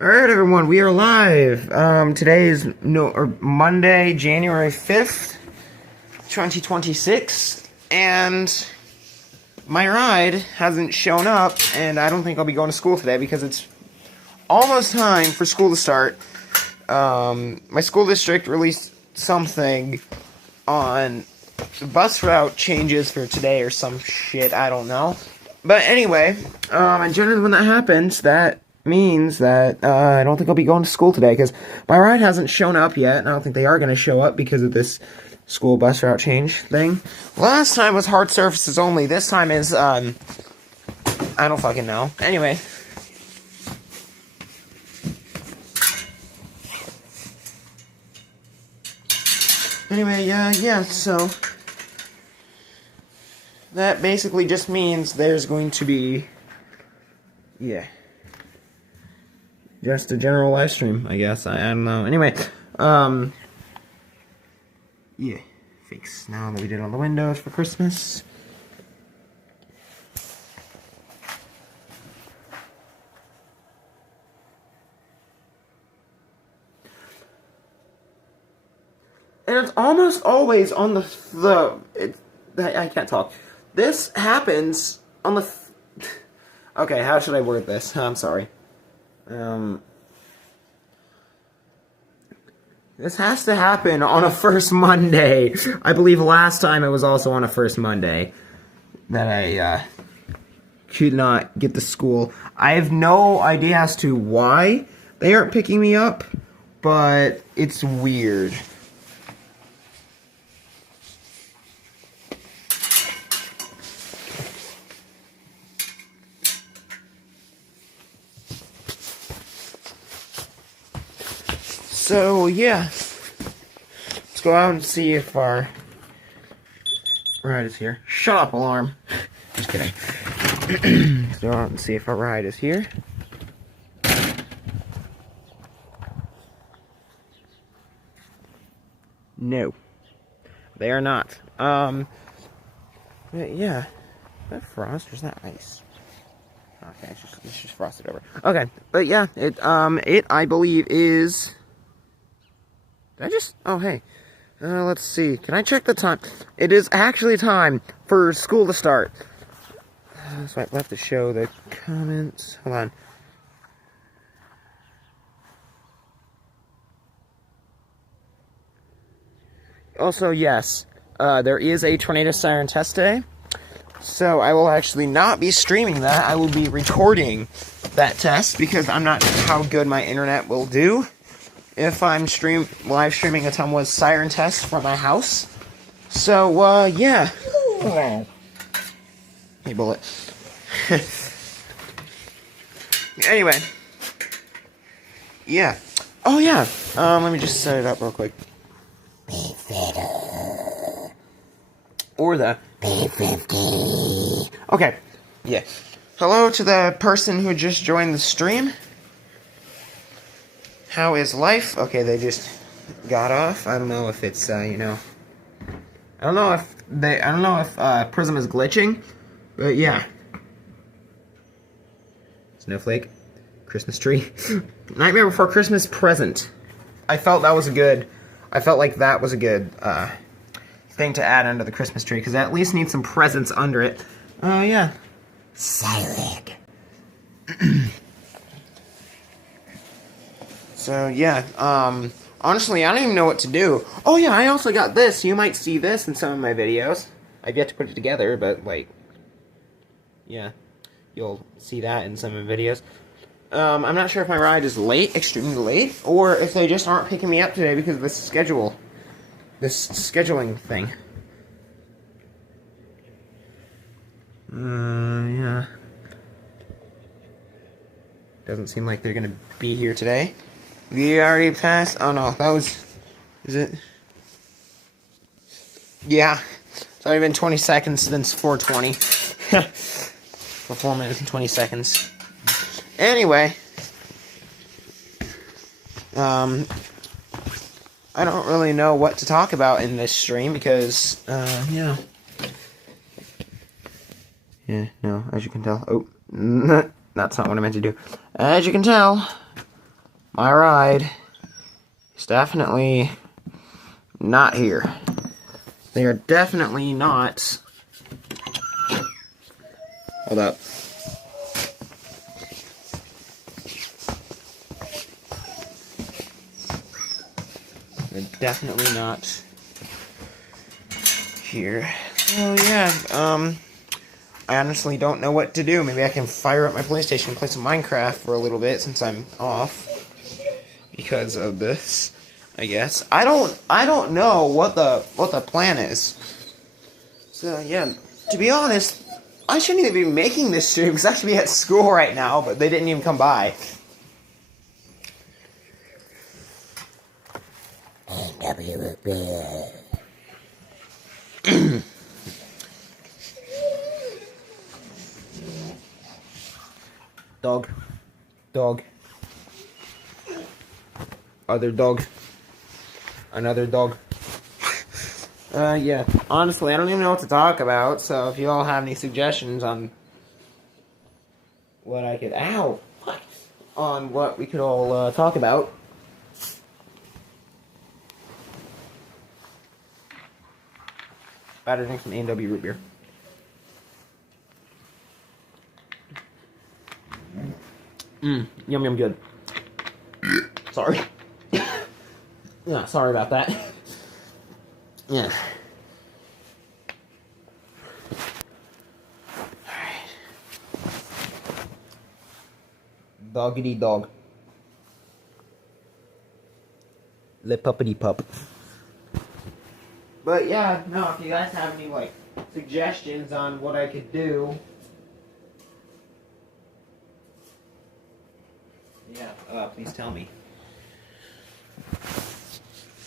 Alright everyone, we are live. Today is Monday, January 5th, 2026, and my ride hasn't shown up, and I don't think I'll be going to school today because it's almost time for school to start. My school district released something on the bus route changes for today or some shit, I don't know. But anyway, and generally when that happens, that means that I don't think I'll be going to school today because my ride hasn't shown up yet, and I don't think they are going to show up because of this school bus route change thing. Last time was hard surfaces only. This time is, I don't fucking know. Anyway. Yeah, so that basically just means there's going to be, just a general live stream, I guess. I don't know. Anyway, fix now that we did on the windows for Christmas. And it's almost always on I can't talk. This happens on the, okay, how should I word this? I'm sorry. This has to happen on a first Monday. I believe last time it was also on a first Monday that I could not get to school. I have no idea as to why they aren't picking me up, but it's weird. So, yeah, let's go out and see if our ride is here. Shut up, alarm. Just kidding. Let's go out and see if our ride is here. No, they are not. But yeah, is that frost or is that ice? Okay, it's just frosted over. Okay, but yeah, it I believe is. Oh, hey. Let's see. Can I check the time? It is actually time for school to start. So I have to show the comments. Hold on. Also, yes, there is a tornado siren test day. So I will actually not be streaming that. I will be recording that test because I'm not sure how good my internet will do if I'm live streaming a Tumwa's siren test from my house. So, yeah. Hey, bullet. Anyway. Yeah. Oh, yeah. Let me just set it up real quick. Or the P50. Okay. Yeah. Hello to the person who just joined the stream. How is life? Okay, they just got off. I don't know if it's, I don't know if Prism is glitching, but yeah. Snowflake, Christmas tree, Nightmare Before Christmas present. I felt like that was a good, thing to add under the Christmas tree, because I at least need some presents under it. Yeah. Silent. So, yeah, honestly, I don't even know what to do. Oh, yeah, I also got this. You might see this in some of my videos. I get to put it together, but, like, yeah, you'll see that in some of the videos. I'm not sure if my ride is late, extremely late, or if they just aren't picking me up today because of this scheduling thing. Yeah. Doesn't seem like they're gonna be here today. We already passed. Oh no, that was. Is it? Yeah. It's only been 20 seconds since 4:20. For 4 minutes and 20 seconds. Anyway. I don't really know what to talk about in this stream because, yeah. Yeah, no, as you can tell. Oh, that's not what I meant to do. As you can tell, my ride is definitely not here. They are definitely not. Hold up. They're definitely not here. So yeah, I honestly don't know what to do. Maybe I can fire up my PlayStation and play some Minecraft for a little bit since I'm off because of this, I guess. I don't know what the plan is. So yeah, to be honest, I shouldn't even be making this stream because I should be at school right now, but they didn't even come by. Dog. Dog. Other dog. Another dog. Yeah. Honestly, I don't even know what to talk about, so if you all have any suggestions on what I could... Ow! What? On what we could all, talk about. About to drink some A&W root beer. Yum yum good. Sorry. Yeah, sorry about that. Yeah. Alright. Doggity dog. Le puppity pup. But yeah, no, if you guys have any, like, suggestions on what I could do, yeah, please tell me.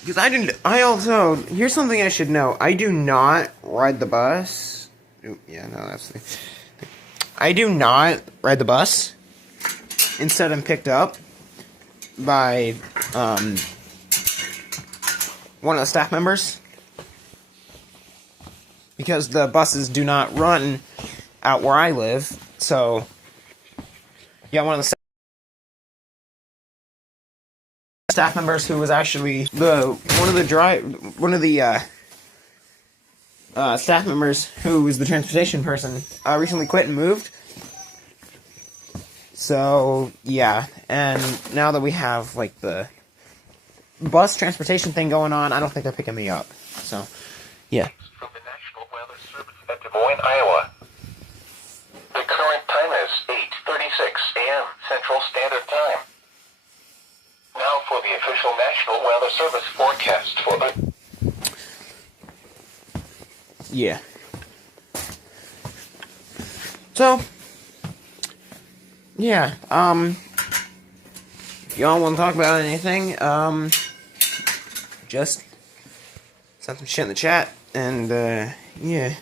Because here's something I should know. I do not ride the bus. Ooh, yeah, no, that's the... I do not ride the bus. Instead, I'm picked up by, one of the staff members. Because the buses do not run out where I live, so... Yeah, one of the staff members who was actually one of the staff members who was the transportation person recently quit and moved. So yeah, and now that we have like the bus transportation thing going on, I don't think they're picking me up. So yeah. From the National Weather Service at Des Moines, Iowa. The current time is 8:36 a.m. Central Standard Time. Now for the official National Weather Service forecast for the... Yeah. So, yeah, if y'all want to talk about anything, just send some shit in the chat, and, yeah.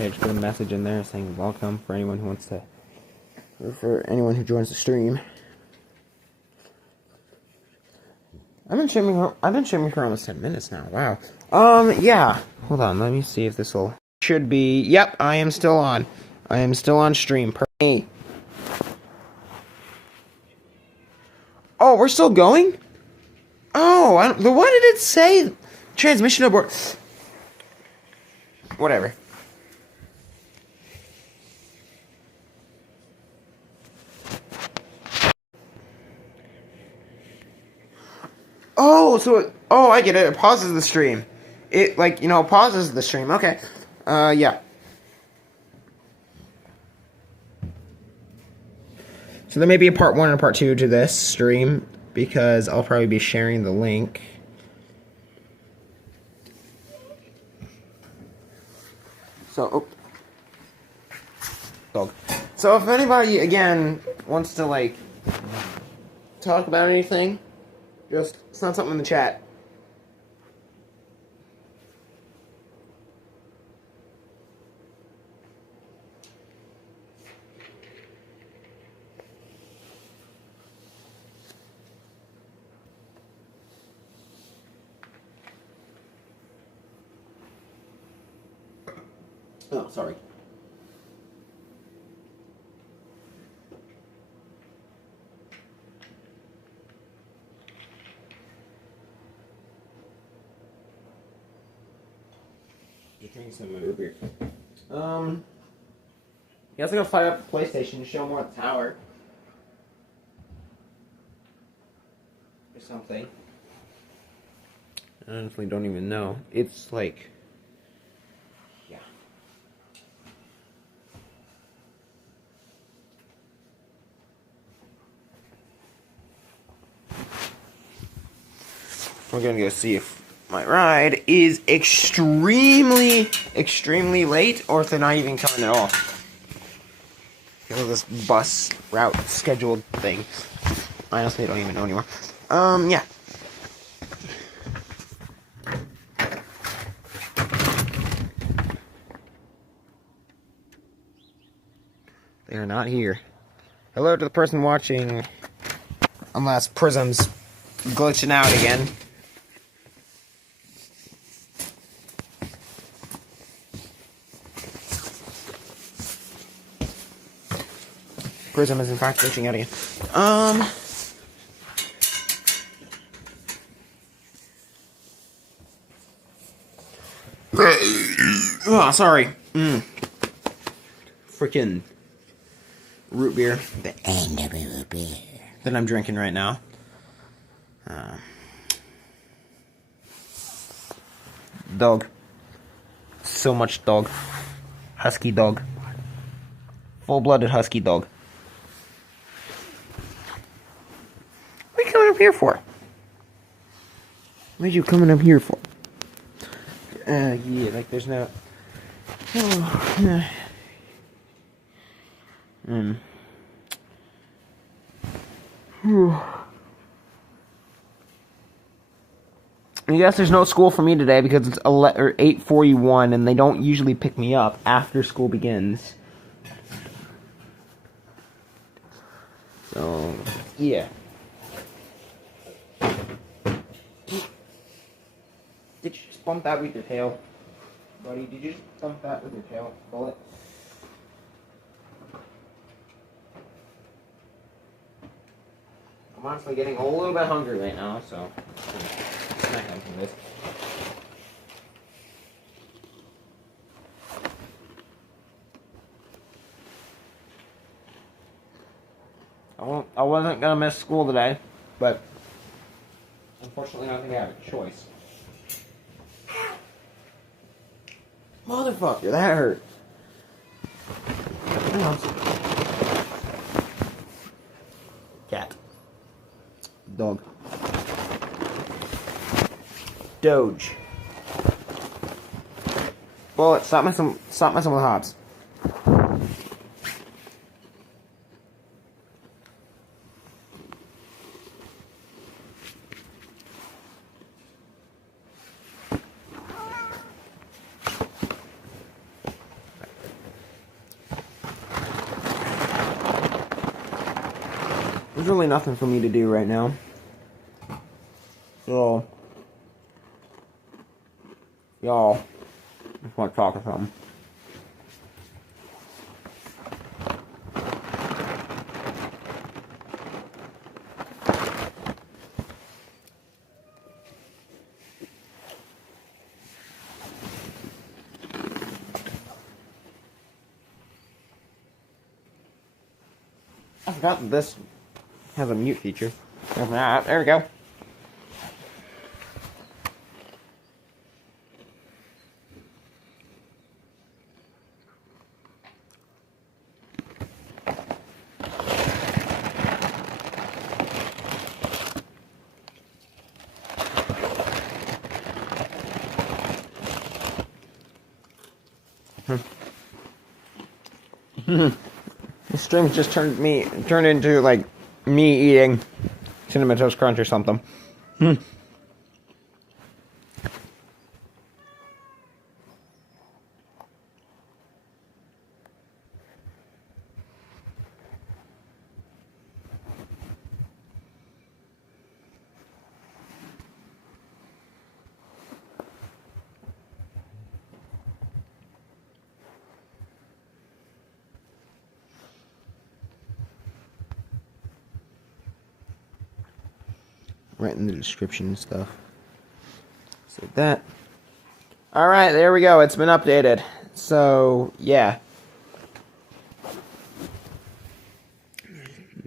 Okay, just put a message in there saying welcome for anyone who wants to, or for anyone who joins the stream. I've been streaming for almost 10 minutes now. Wow. Yeah. Hold on. Let me see if this will. Should be. Yep. I am still on. I am still on stream. Per me. Oh, we're still going? Oh, what did it say? Transmission abort. Whatever. Oh, so I get it. It pauses the stream. It, like, pauses the stream. Okay. Yeah. So there may be a part 1 and a part 2 to this stream, because I'll probably be sharing the link. So, dog. So if anybody, again, wants to, like, talk about anything, just send something in the chat. Oh, sorry. Just drinking some root beer. You guys are gonna fire up the PlayStation to show more of the tower. Or something. I honestly don't even know. It's like... yeah. We're gonna go see if my ride is extremely late, or if they're not even coming at all. Because of this bus route scheduled thing. I honestly don't even know anymore. Yeah. They are not here. Hello to the person watching. Unless Prism's glitching out again. Prism is in fact glitching out again. Oh, sorry. Freaking root beer. The NW root beer that I'm drinking right now. Dog. So much dog. Husky dog. Full-blooded husky dog. What are you coming up here for? What are you coming up here for? Yeah, like there's no... Oh, yeah. I guess there's no school for me today because it's 8:41 and they don't usually pick me up after school begins. So, yeah. Did you just bump that with your tail? Buddy, did you just bump that with your tail? Bullet? I'm honestly getting a little bit hungry right now, so... snack on some of this. I wasn't gonna miss school today, but unfortunately I don't think I have a choice. Motherfucker, that hurt. Cat. Dog. Doge. Bullet, stop messing with Hobbs. There's really nothing for me to do right now. So, y'all, just want to talk or something. I forgot that this has a mute feature. There we go. The stream just turned into like me eating Cinnamon Toast Crunch or something. right in the description and stuff. So that. Alright, there we go. It's been updated. So, yeah.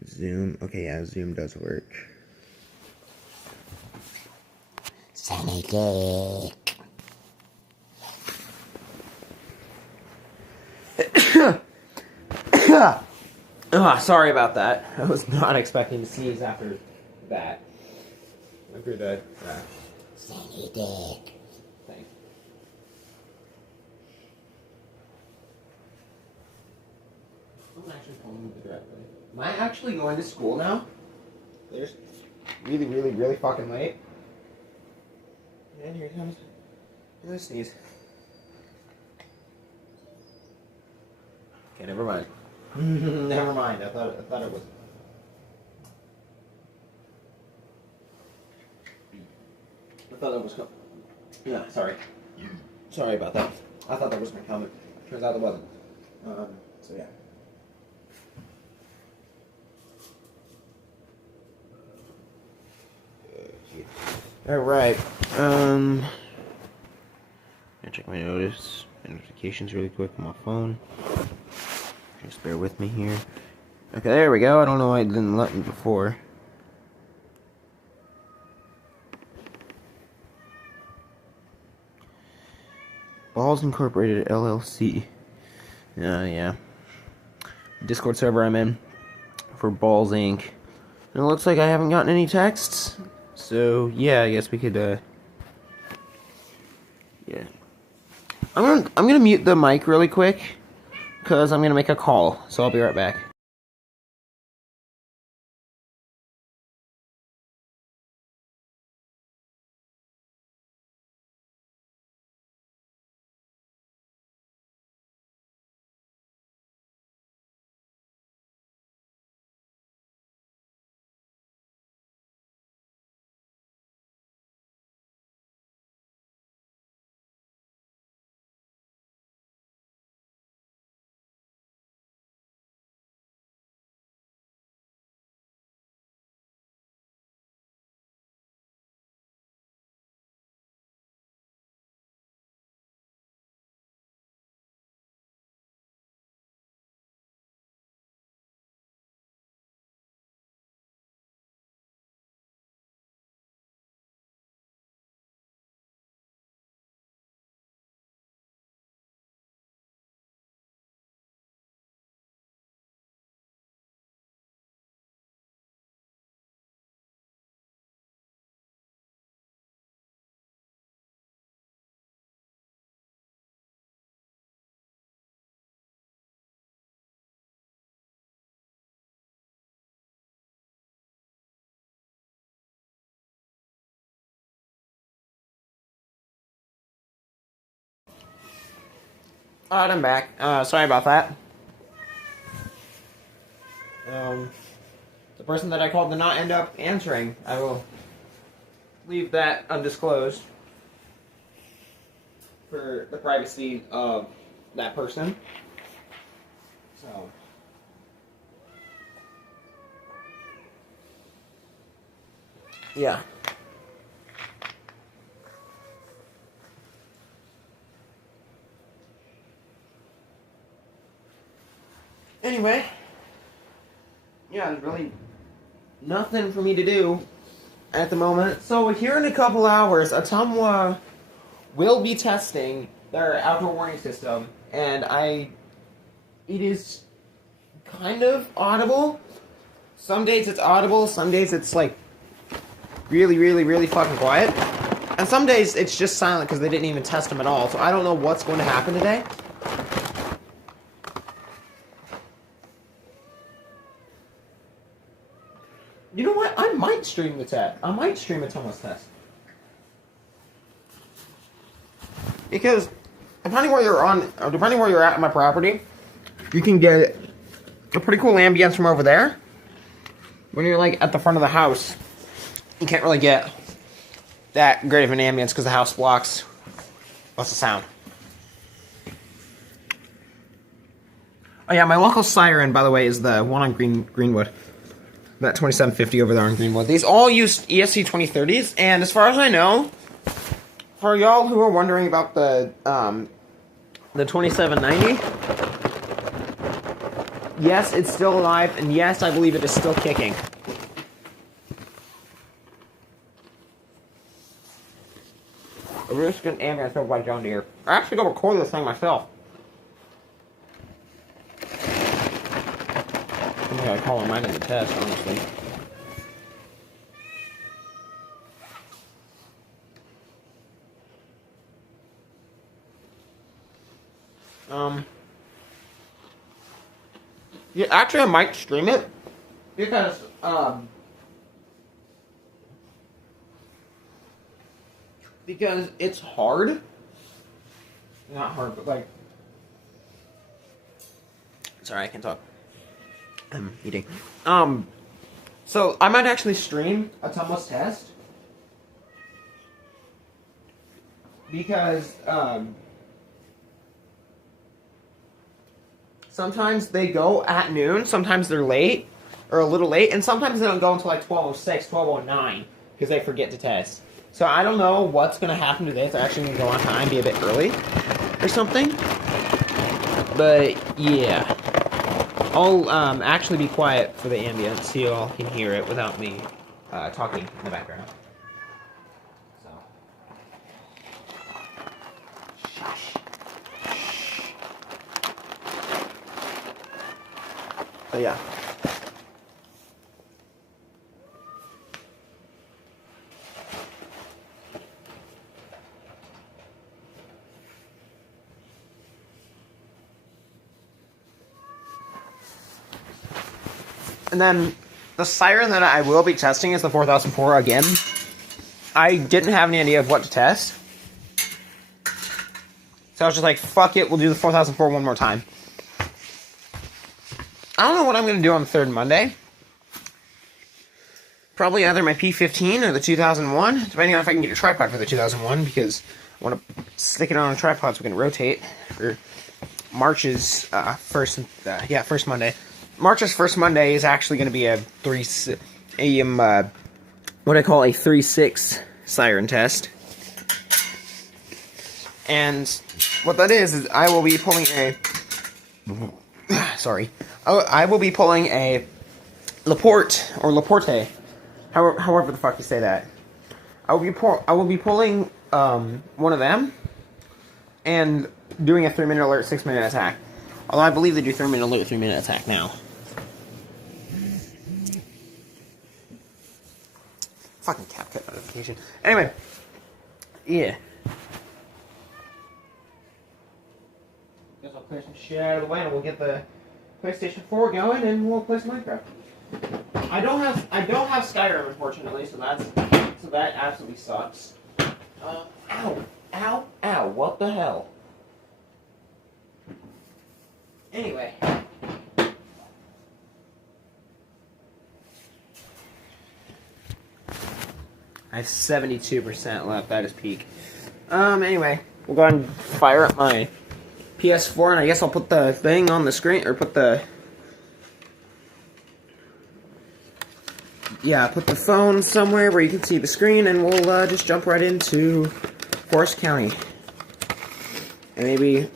Zoom. Okay, yeah, Zoom does work. Sunny Dick. Oh, sorry about that. I was not expecting to sneeze after that. After the Sunny Dick thing. I'm actually calling you directly. Am I actually going to school now? There's really, really, really fucking late. And here comes another sneeze. Okay, never mind. Never mind. I thought it was. I thought that was coming. Yeah, sorry. Sorry about that. I thought that was gonna come. Turns out it wasn't. So yeah. Alright. I check my notifications really quick on my phone. Just bear with me here. Okay, there we go. I don't know why it didn't let me before. Balls Incorporated LLC. Yeah. Discord server I'm in for Balls Inc. And it looks like I haven't gotten any texts. So yeah, I guess we could yeah. I'm gonna mute the mic really quick because I'm gonna make a call. So I'll be right back. Alright, I'm back. Sorry about that. The person that I called did not end up answering. I will leave that undisclosed for the privacy of that person. So. Yeah. Anyway. Yeah, there's really nothing for me to do at the moment. So here in a couple hours, Ottumwa will be testing their outdoor warning system, and it is kind of audible. Some days it's audible, some days it's like really, really, really fucking quiet. And some days it's just silent because they didn't even test them at all. So I don't know what's going to happen today. You know what? I might stream the test. I might stream a Thomas test. Because depending where you're at my property, you can get a pretty cool ambience from over there. When you're like at the front of the house, you can't really get that great of an ambience because the house blocks lots of sound. Oh yeah, my local siren, by the way, is the one on Greenwood. that 2750 over there on Greenwood. These all use ESC 2030s, and as far as I know, for y'all who are wondering about the 2790, yes, it's still alive, and yes, I believe it is still kicking. A really good ambulance over by John Deere. I actually go record this thing myself. I think I call him mine in the test, honestly. Yeah, actually I might stream it because it's hard. Not hard, but like, sorry, I can't talk. I'm eating. So I might actually stream a Tumblr's test because sometimes they go at noon, sometimes they're late, or a little late, and sometimes they don't go until like 12:06, 12:09, because they forget to test. So I don't know what's going to happen today, if they're actually going to go on time, be a bit early, or something. But, yeah. I'll actually be quiet for the ambience, so you all can hear it without me talking in the background. So. So yeah. And then the siren that I will be testing is the 4004 again. I didn't have any idea of what to test. So I was just like, fuck it, we'll do the 4004 one more time. I don't know what I'm going to do on the third Monday. Probably either my P15 or the 2001, depending on if I can get a tripod for the 2001, because I want to stick it on a tripod so we can rotate for March's first Monday. March's first Monday is actually going to be a 3.6 siren test. And what that is I will be pulling a... Sorry. I will be pulling a Laporte, or Laporte, however the fuck you say that. I will be pulling one of them, and doing a 3-minute alert, 6-minute attack. Although I believe they do 3-minute alert, 3-minute attack now. Fucking CapCut notification. Anyway. Yeah. Guess I'll clear some shit out of the way and we'll get the PlayStation 4 going and we'll play some Minecraft. I don't have Skyrim, unfortunately, so that absolutely sucks. Ow, what the hell? Anyway. I have 72% left. That is peak. Anyway, we'll go ahead and fire up my PS4, and I guess I'll put the thing on the screen, or put the phone somewhere where you can see the screen, and we'll just jump right into Forest County. And maybe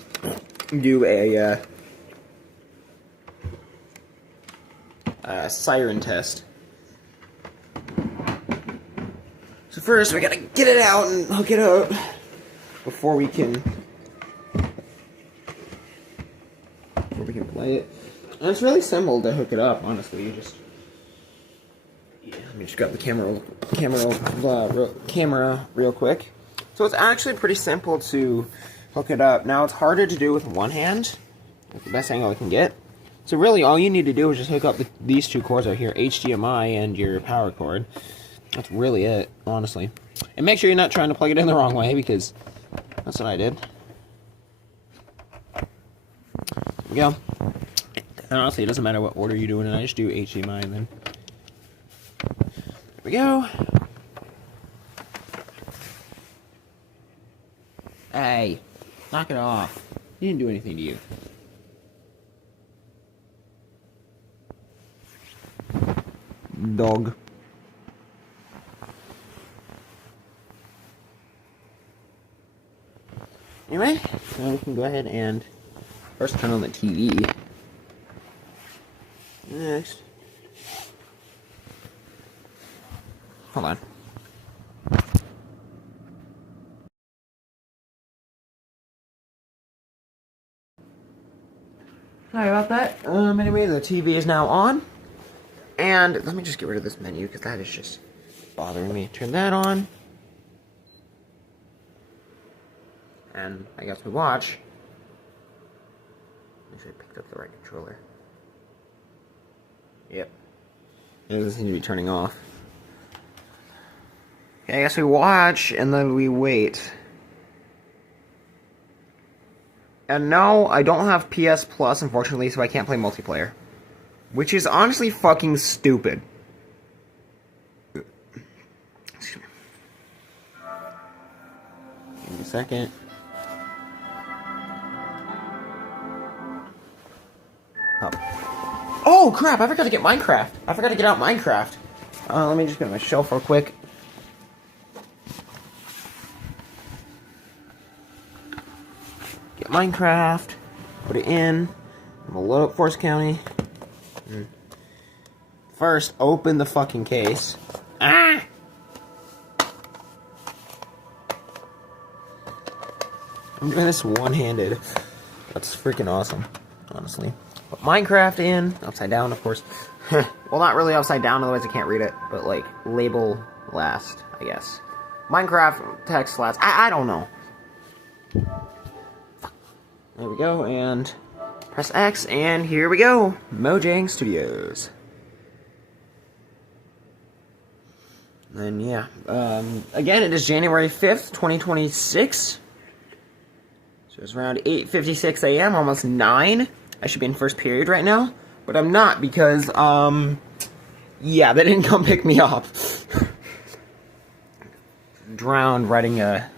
do a siren test. So first, we gotta get it out and hook it up before we can play it. And it's really simple to hook it up, honestly. You just let me just grab the camera real quick. So it's actually pretty simple to hook it up. Now it's harder to do with one hand, with the best angle I can get. So really, all you need to do is just hook up these two cords out here, HDMI and your power cord. That's really it, honestly. And make sure you're not trying to plug it in the wrong way, because that's what I did. There we go. And honestly, it doesn't matter what order you do it in. I just do HDMI and then... There we go. Hey, knock it off. He didn't do anything to you. dog. Anyway, now we can go ahead and first turn on the TV. Next. Hold on. Sorry about that. Anyway, the TV is now on. And let me just get rid of this menu because that is just bothering me. Turn that on. And I guess we watch. Make sure I picked up the right controller. Yep. It doesn't seem to be turning off. Okay, I guess we watch and then we wait. And no, I don't have PS Plus, unfortunately, so I can't play multiplayer. Which is honestly fucking stupid. Excuse me. Give me a second. Oh crap, I forgot to get Minecraft. I forgot to get out Minecraft. Let me just get my shelf real quick. Get Minecraft. Put it in. I'm gonna load up Forest County. First, open the fucking case. Ah! I'm doing this one-handed. That's freaking awesome, honestly. Put Minecraft in, upside down, of course. Well, not really upside down, otherwise I can't read it. But, like, label last, I guess. Minecraft text last. I don't know. There we go, and press X, and here we go. Mojang Studios. And yeah, again, it is January 5th, 2026. So it's around 8:56 a.m., almost 9. I should be in first period right now, but I'm not because, yeah, they didn't come pick me up. Drowned writing a,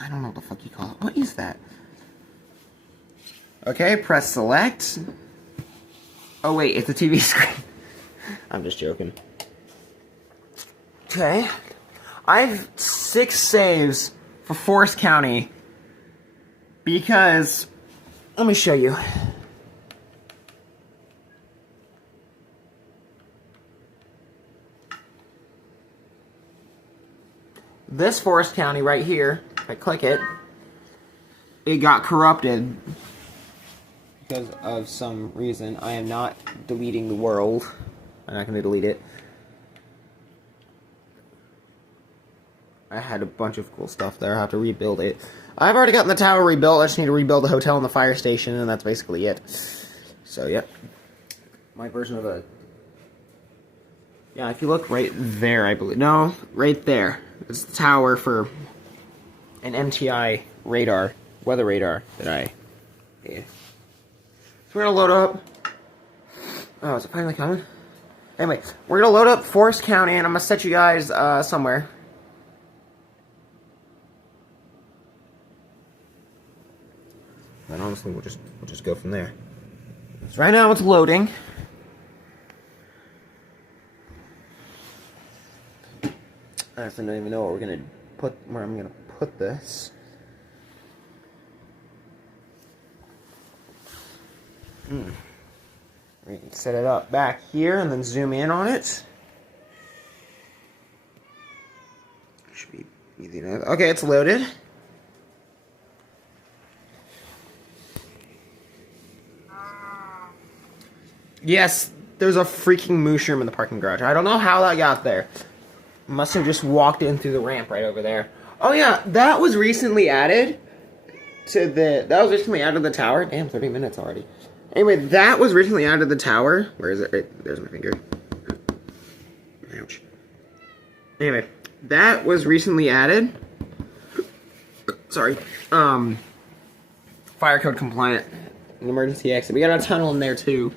I don't know what the fuck you call it. What is that? Okay, press select. Oh wait, it's a TV screen. I'm just joking. Okay. I have 6 saves for Forest County because, let me show you. This Forest County right here, if I click it, it got corrupted because of some reason. I am not deleting the world. I'm not going to delete it. I had a bunch of cool stuff there. I have to rebuild it. I've already gotten the tower rebuilt. I just need to rebuild the hotel and the fire station, and that's basically it. So, yep. My version of a... Yeah, if you look right there, I believe... No, right there. It's the tower for an MTI radar, weather radar, that I... Yeah. So we're gonna load up... Oh, is it finally coming? Anyway, we're gonna load up Forest County, and I'm gonna set you guys, somewhere. And honestly, we'll just go from there. So right now it's loading. I actually don't even know what where I'm gonna put this. We can set it up back here and then zoom in on it. Should be easy enough. Okay, it's loaded. Yes, there's a freaking mushroom in the parking garage. I don't know how that got there. Must have just walked in through the ramp right over there. Oh yeah, that was recently added to the... That was recently added to the tower. Damn, 30 minutes already. Anyway, that was recently added to the tower. Where is it? Right, there's my finger. Ouch. Anyway, that was recently added. Sorry. Fire code compliant. An emergency exit. We got a tunnel in there too.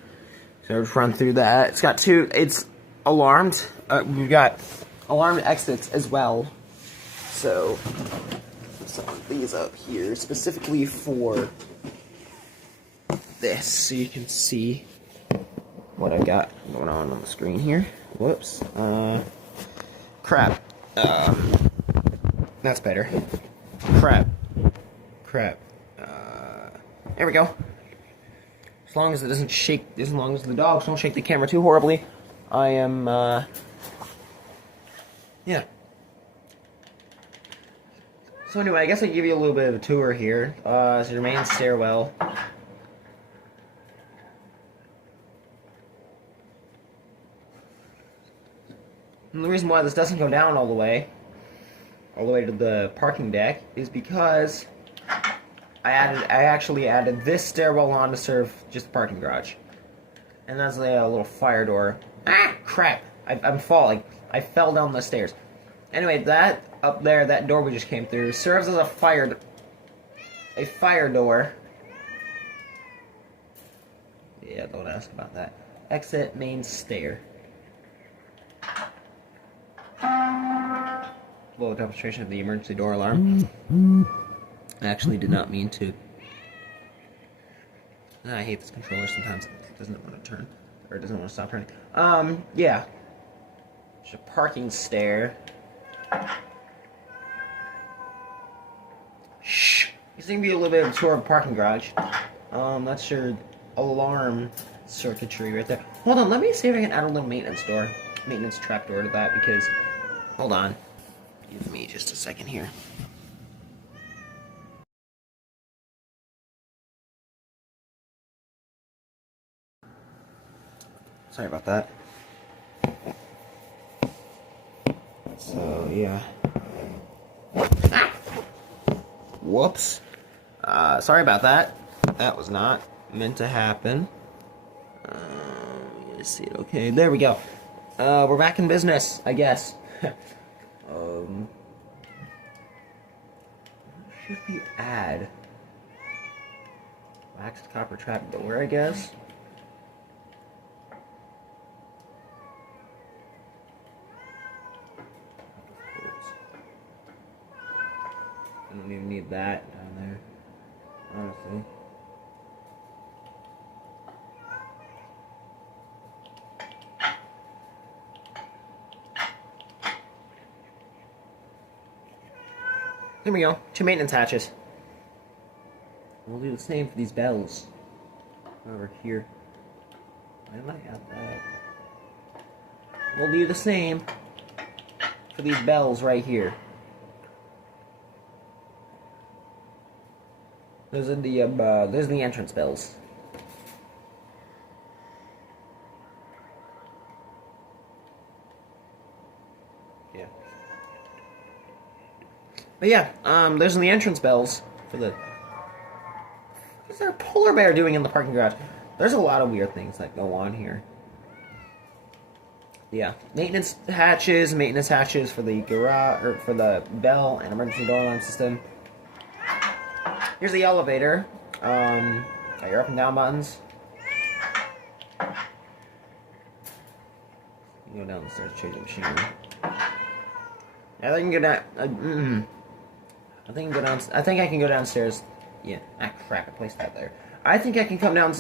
So just run through that. It's got it's alarmed. We've got alarmed exits as well. So, some of these up here specifically for this, so you can see what I've got going on the screen here. Whoops. Crap. That's better. Crap. Crap. There we go. As long as it doesn't shake, as long as the dogs don't shake the camera too horribly, I am, yeah. So anyway, I guess I'll give you a little bit of a tour here. It's your main stairwell. And the reason why this doesn't go down all the way to the parking deck, is because I actually added this stairwell on to serve just the parking garage. And that's a little fire door. Ah, crap! I'm falling. I fell down the stairs. Anyway, that up there, that door we just came through, serves as a fire door. Yeah, don't ask about that. Exit main stair. Low demonstration of the emergency door alarm. I actually did not mean to. I hate this controller sometimes. It doesn't want to turn. Or it doesn't want to stop turning. Yeah. There's a parking stair. Shh! This is going to be a little bit of a tour of the parking garage. That's your alarm circuitry right there. Hold on, let me see if I can add a little maintenance trap door to that, because... Hold on. Give me just a second here. Sorry about that. So, yeah. Ah! Whoops. Sorry about that. That was not meant to happen. You see it okay. There we go. We're back in business, I guess. Should we add waxed copper trap door, I guess? I don't even need that down there, honestly. There we go. 2 maintenance hatches. We'll do the same for these bells. Over here. Why did I add that? We'll do the same for these bells right here. Those are the entrance bells. Yeah. But yeah, those are the entrance bells for the... What's there a polar bear doing in the parking garage? There's a lot of weird things that go on here. Yeah, maintenance hatches for the garage, or for the bell and emergency door alarm system. Here's the elevator. Got your up and down buttons. You go down the stairs, change the machinery. Yeah, I think I can go down. I think I can go downstairs. Yeah. Ah, crap! I placed that there. I think I can come down.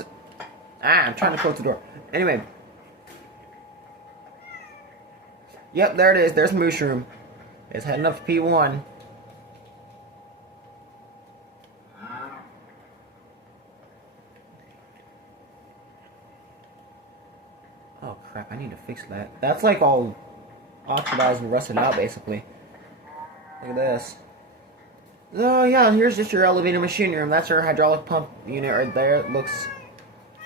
I'm trying to close the door. Anyway. Yep, there it is. There's Mushroom. It's heading up to P1. Oh crap! I need to fix that. That's like all oxidized and rusted out, basically. Look at this. Oh yeah, here's just your elevator machinery room. That's our hydraulic pump unit right there. It looks,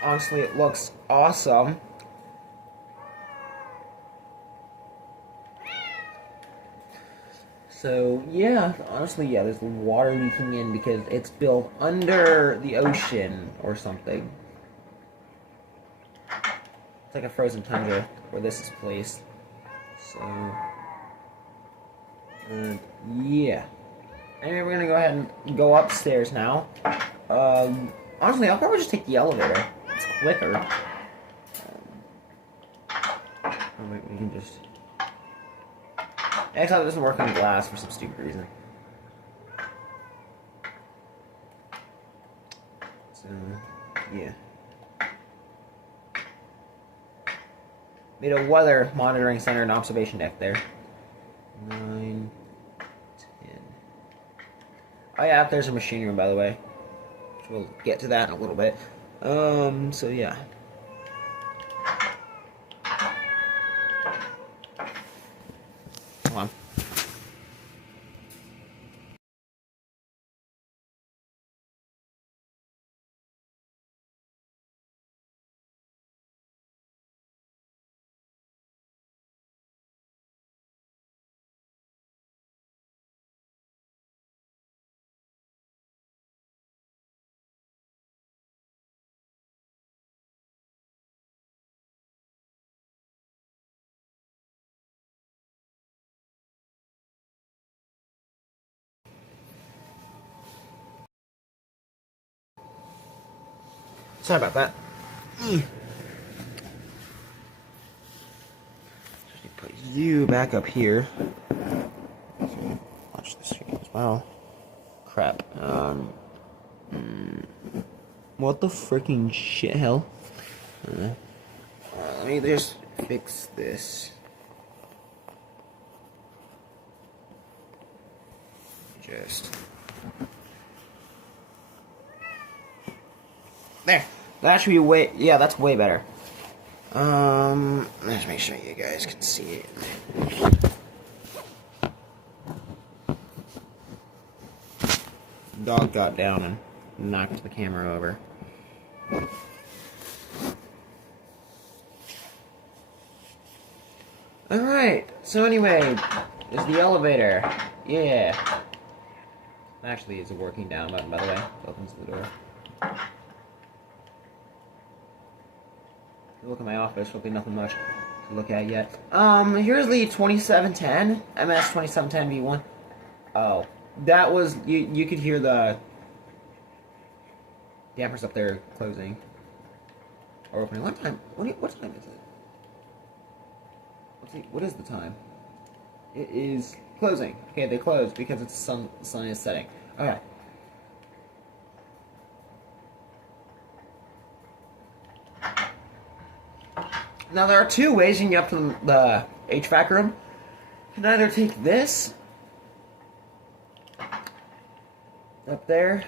honestly, it looks awesome. So yeah, honestly, yeah, there's water leaking in because it's built under the ocean or something. It's like a frozen tundra where this is placed. So, yeah. Anyway, we're gonna go ahead and go upstairs now. Honestly, I'll probably just take the elevator. It's quicker. Oh wait, we can just... Actually, it doesn't work on glass for some stupid reason. So, yeah. made a weather monitoring center and observation deck there. 9, 10. Oh yeah, there's a machine room, by the way. We'll get to that in a little bit. So yeah. Come on. Sorry about that. Just put you back up here. Watch the stream as well. Crap. What the freaking shit hell? Let me just fix this. Just there. That should be way. Yeah, that's way better. Let's make sure you guys can see it. Dog got down and knocked the camera over. Alright, so anyway, there's the elevator. Yeah. Actually, it's a working down button, by the way. Opens the door. Look at my office, there'll be nothing much to look at yet. Here's the 2710, MS 2710 V1. Oh, that was, you could hear the dampers up there closing. Or opening. What time is it? What is the time? It is closing. Okay, they close because the sun is setting. Okay. Now there are two ways you can get up to the HVAC room. You can either take this up there,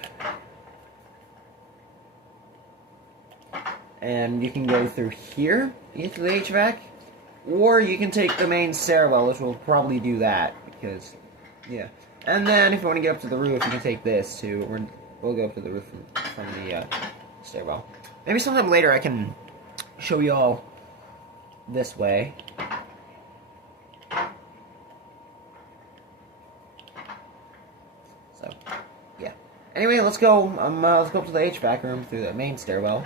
and you can go through here into the HVAC, or you can take the main stairwell, which will probably do that because, yeah. And then if you want to get up to the roof, you can take this too. We'll go up to the roof from the stairwell. Maybe sometime later I can show you all this way. So, yeah. Anyway, let's go. Let's go up to the HVAC room through the main stairwell.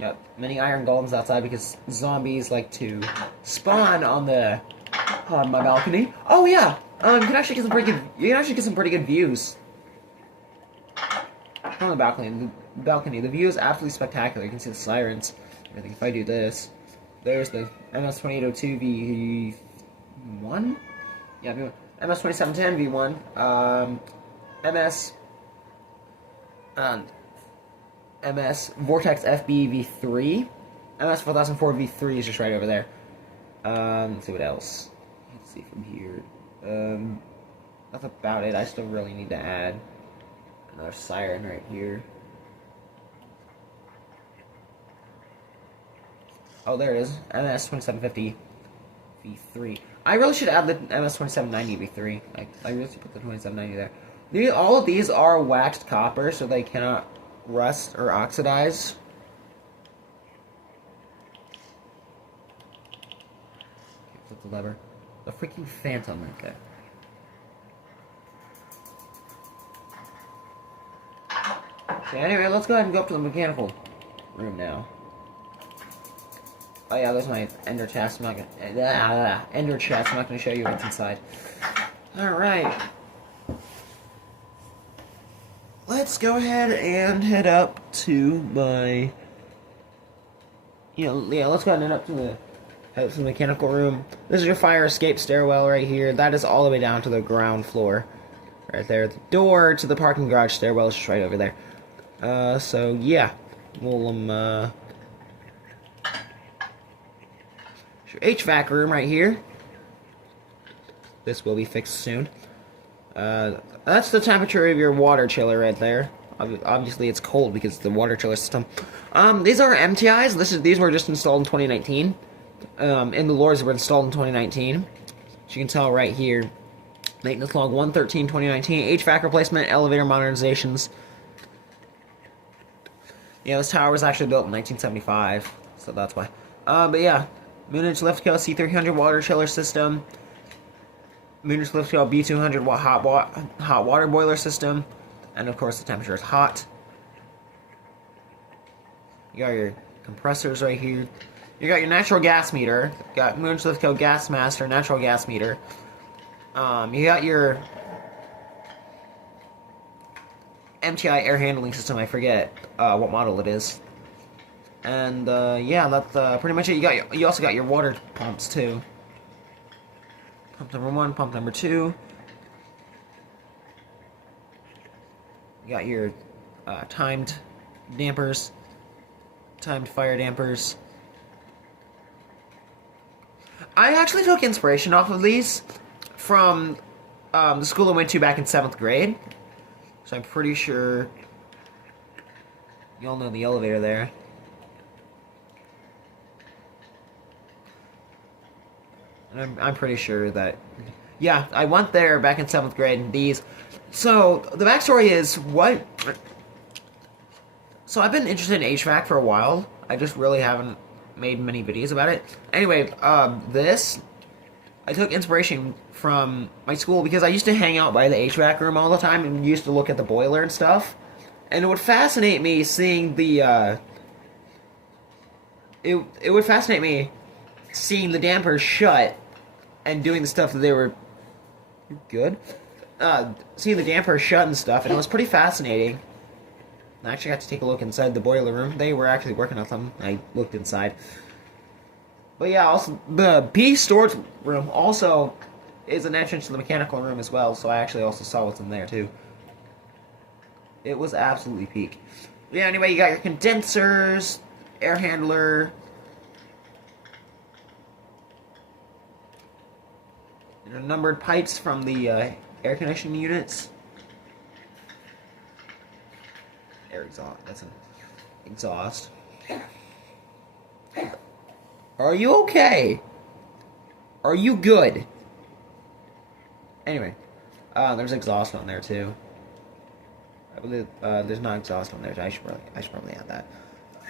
Yep, many iron golems outside because zombies like to spawn on my balcony. Oh yeah, you can actually get some pretty good. You can actually get some pretty good views on the balcony. The view is absolutely spectacular. You can see the sirens. I think if I do this. There's the MS-2802 V1? Yeah, V1. MS-2710 V1. MS Vortex FB V3. MS-4004 V3 is just right over there. Let's see what else. Let's see from here. That's about it. I still really need to add another siren right here. Oh, there it is. MS-2750 V3. I really should add the MS-2790 V3. I really should put the 2790 there. All of these are waxed copper, so they cannot rust or oxidize. Flip the lever. The freaking phantom right there. Okay, anyway, let's go ahead and go up to the mechanical room now. Oh yeah, there's my ender chest. I'm not gonna ender chest. I'm not gonna show you what's inside. All right, let's go ahead and head up to my. Let's go ahead and head up to the mechanical room. This is your fire escape stairwell right here. That is all the way down to the ground floor, right there. The door to the parking garage stairwell is just right over there. So yeah, we'll HVAC room right here. This will be fixed soon. That's the temperature of your water chiller right there. Obviously, it's cold because it's the water chiller system. These are MTIs. These were just installed in 2019. And the Lords were installed in 2019. As you can tell right here, maintenance log 113-2019, HVAC replacement, elevator modernizations. Yeah, this tower was actually built in 1975, so that's why. But yeah, Moonage Lifco C300 water chiller system, Moonage Lifco B200 hot water boiler system, and of course the temperature is hot. You got your compressors right here. You got your natural gas meter. You got Moonage Lifco Gas Master natural gas meter. You got your MTI air handling system. I forget what model it is. And yeah, that's pretty much it. You also got your water pumps too. Pump number 1, pump number 2. You got your timed dampers, timed fire dampers. I actually took inspiration off of these from the school I went to back in 7th grade. So I'm pretty sure you all know the elevator there. And I'm pretty sure that, yeah, I went there back in 7th grade, and these. So the backstory is what. So I've been interested in HVAC for a while. I just really haven't made many videos about it. Anyway, this I took inspiration from my school because I used to hang out by the HVAC room all the time and used to look at the boiler and stuff. And it would fascinate me seeing the it would fascinate me seeing the dampers shut and doing the stuff that they were good. Seeing the dampers shut and stuff, and it was pretty fascinating. I actually got to take a look inside the boiler room. They were actually working on them. I looked inside. But yeah, also the B storage room also is an entrance to the mechanical room as well, so I actually also saw what's in there too. It was absolutely peak. Yeah, anyway, you got your condensers, air handler, your numbered pipes from the air conditioning units. Air exhaust. That's an exhaust. Are you okay? Are you good? Anyway, there's exhaust on there too. I believe there's not exhaust on there. I should probably add that.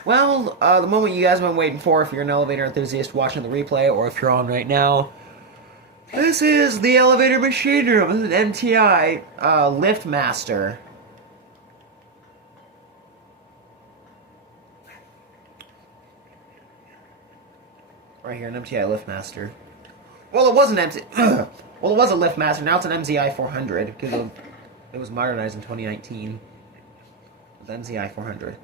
Well, the moment you guys have been waiting for, if you're an elevator enthusiast watching the replay, or if you're on right now, this is the elevator machine room. This is an MTI LiftMaster. Right here, an MTI LiftMaster. Well, it was an well, it was a LiftMaster. Now it's an MZI 400 because it was modernized in 2019. The MZI 400.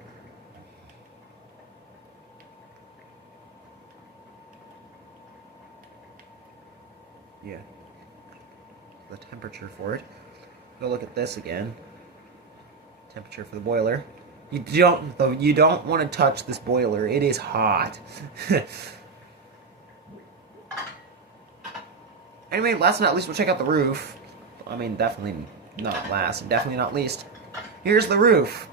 Yeah. The temperature for it. Go look at this again. Temperature for the boiler. You don't want to touch this boiler. It is hot. Anyway, last but not least, we'll check out the roof. I mean, definitely not last, and definitely not least. Here's the roof.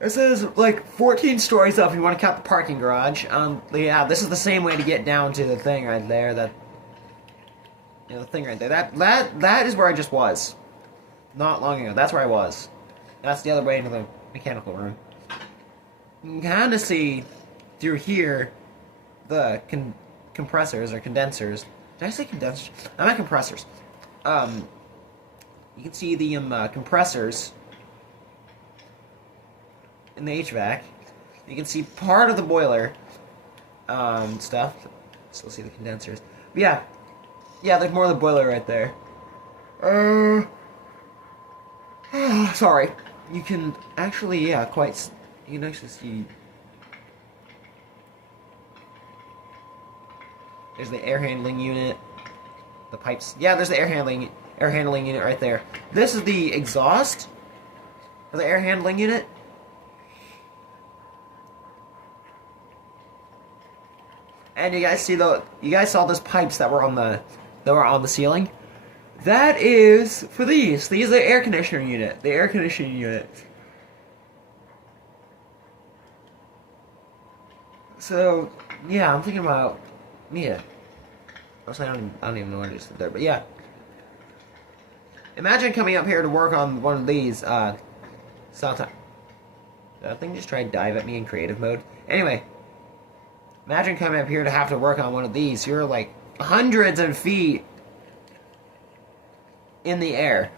It says, like, 14 stories up if you want to count the parking garage. Yeah, this is the same way to get down to the thing right there. That, you know, the thing right there. That is where I just was. Not long ago. That's where I was. That's the other way into the mechanical room. You can kind of see through here the compressors or condensers. Did I say condensers? I meant compressors. You can see the compressors in the HVAC. You can see part of the boiler stuff. Still see the condensers. But yeah, there's more of the boiler right there. Sorry. You can actually, you can actually see. There's the air handling unit, the pipes. Yeah, there's the air handling unit right there. This is the exhaust for the air handling unit. And you guys see you guys saw those pipes that were on the ceiling? That is for these. These are the air conditioner unit. The air conditioning unit. So, yeah, I'm thinking about, yeah. Honestly, I don't even know what I just did there, but yeah. Imagine coming up here to work on one of these, cell time. That thing just tried to dive at me in creative mode. Anyway, imagine coming up here to have to work on one of these. You're like hundreds of feet in the air.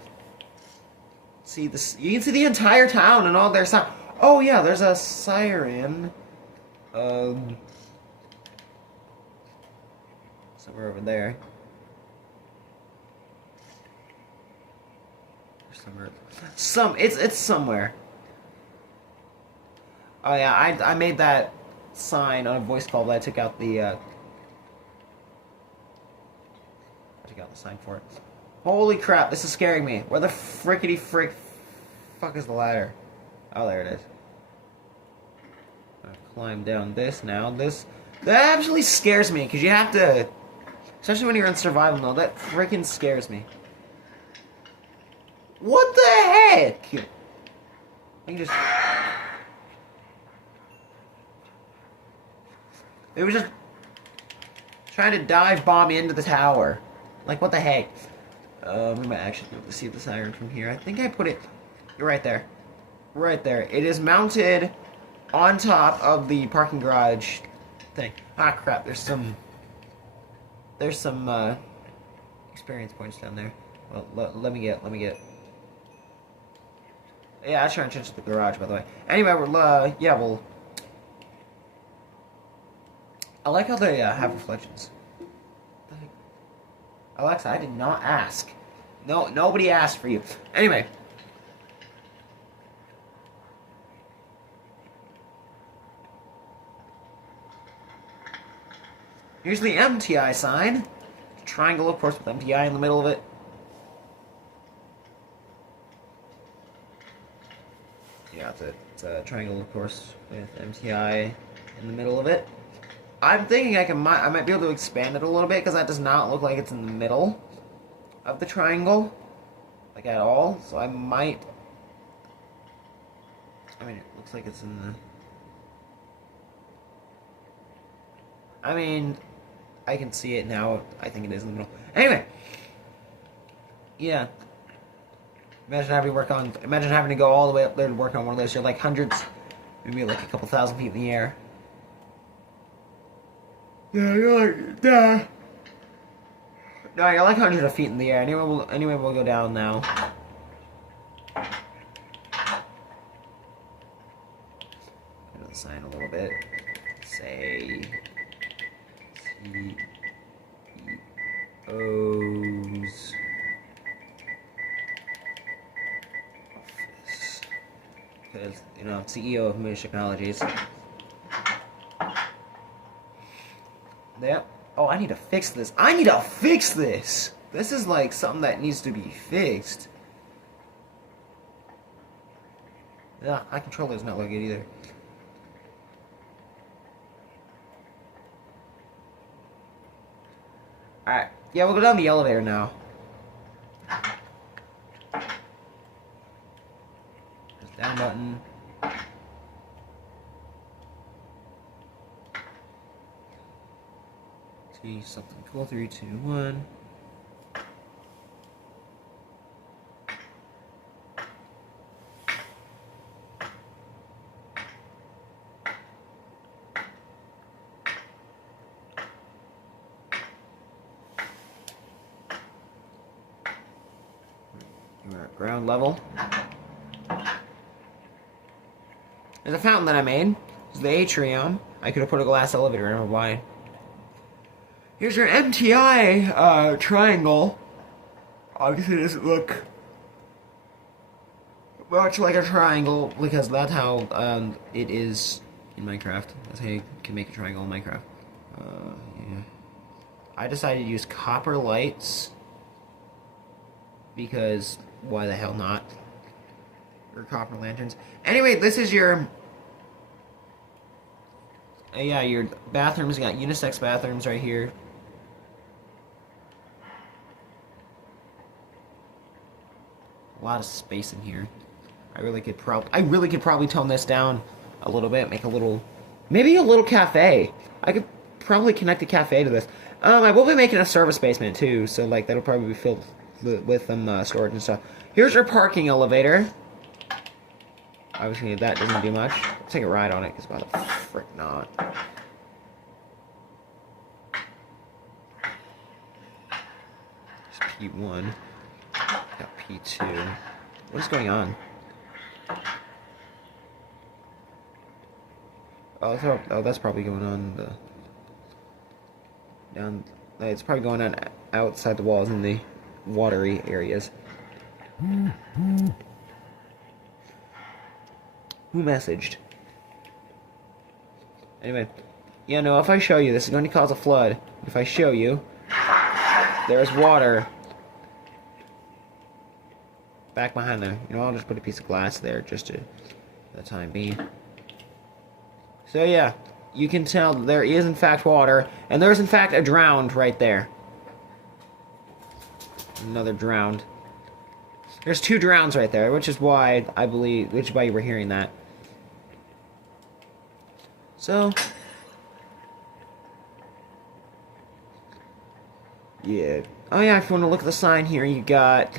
See this? You can see the entire town and all their sound. Oh yeah, there's a siren. Somewhere over there. It's somewhere. Oh yeah, I made that sign on a voice call, but I took out the sign for it. Holy crap, this is scaring me. Where the frickety frick fuck is the ladder? Oh, there it is. I'll climb down this now. That actually scares me, because you have to, especially when you're in survival mode, that freaking scares me. What the heck? I can just... It was just trying to dive bomb into the tower. Like, what the heck? We might actually be able to see the siren from here. I think I put it right there. Right there. It is mounted on top of the parking garage thing. Ah, crap. There's some experience points down there. Well, let me get. Yeah, I was trying to change the garage, by the way. Anyway, we'll... I like how they have reflections. Alexa, I did not ask. No, nobody asked for you. Anyway. Here's the MTI sign. Triangle, of course, with MTI in the middle of it. Yeah, it's a triangle, of course, with MTI in the middle of it. I'm thinking I might be able to expand it a little bit, because that does not look like it's in the middle of the triangle, like at all. So I might. I mean, it looks like it's in the. I mean, I can see it now. I think it is in the middle. Anyway, yeah. Imagine having to go all the way up there to work on one of those. You're like hundreds, maybe like a couple thousand feet in the air. Yeah, you're like, duh. No, you're like hundreds of feet in the air. Anyway, we'll go down now. Go to the sign a little bit. Say CEO's office. Because, CEO of Moose Technologies. Yep. Oh, I need to fix this. This is like something that needs to be fixed. Yeah, my controller's not looking good either. Alright. Yeah, we'll go down the elevator now. Press down button. Something cool. 3, 2, 1. We're at ground level. There's a fountain that I made. It's the atrium. I could have put a glass elevator in, or why? Here's your MTI triangle. Obviously, it doesn't look much like a triangle because that's how it is in Minecraft. That's how you can make a triangle in Minecraft. Yeah. I decided to use copper lights because why the hell not? Or copper lanterns. Anyway, this is your Yeah, your bathrooms, you got unisex bathrooms right here. A lot of space in here. I really could probably tone this down a little bit, make a little, maybe a little cafe. I could probably connect a cafe to this. I will be making a service basement too, so like that'll probably be filled with storage and stuff. Here's your parking elevator. Obviously that doesn't do much. Let's take a ride on it, because why the frick not? There's P1. Got P2. What is going on? Oh, that's probably going on down. It's probably going on outside the walls in the watery areas. Who messaged? Anyway, yeah, no, if I show you, this is going to cause a flood. If I show you, there's water back behind there. You know, I'll just put a piece of glass there just to, for the time being. So yeah, you can tell there is in fact water, and there's in fact a drowned right there. Another drowned. There's 2 drowns right there, which is why which is why you were hearing that. So, yeah. Oh yeah, if you want to look at the sign here, you got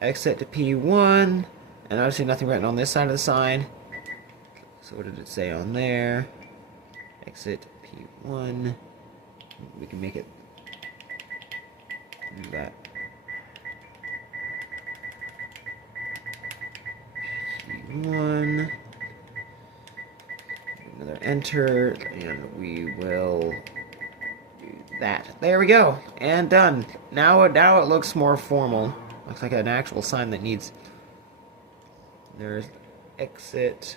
exit to P1, and obviously nothing written on this side of the sign. So what did it say on there? Exit P1. We can make it do that. P1. Another enter, and we will do that. There we go, and done. Now it looks more formal. Looks like an actual sign that needs. There's exit.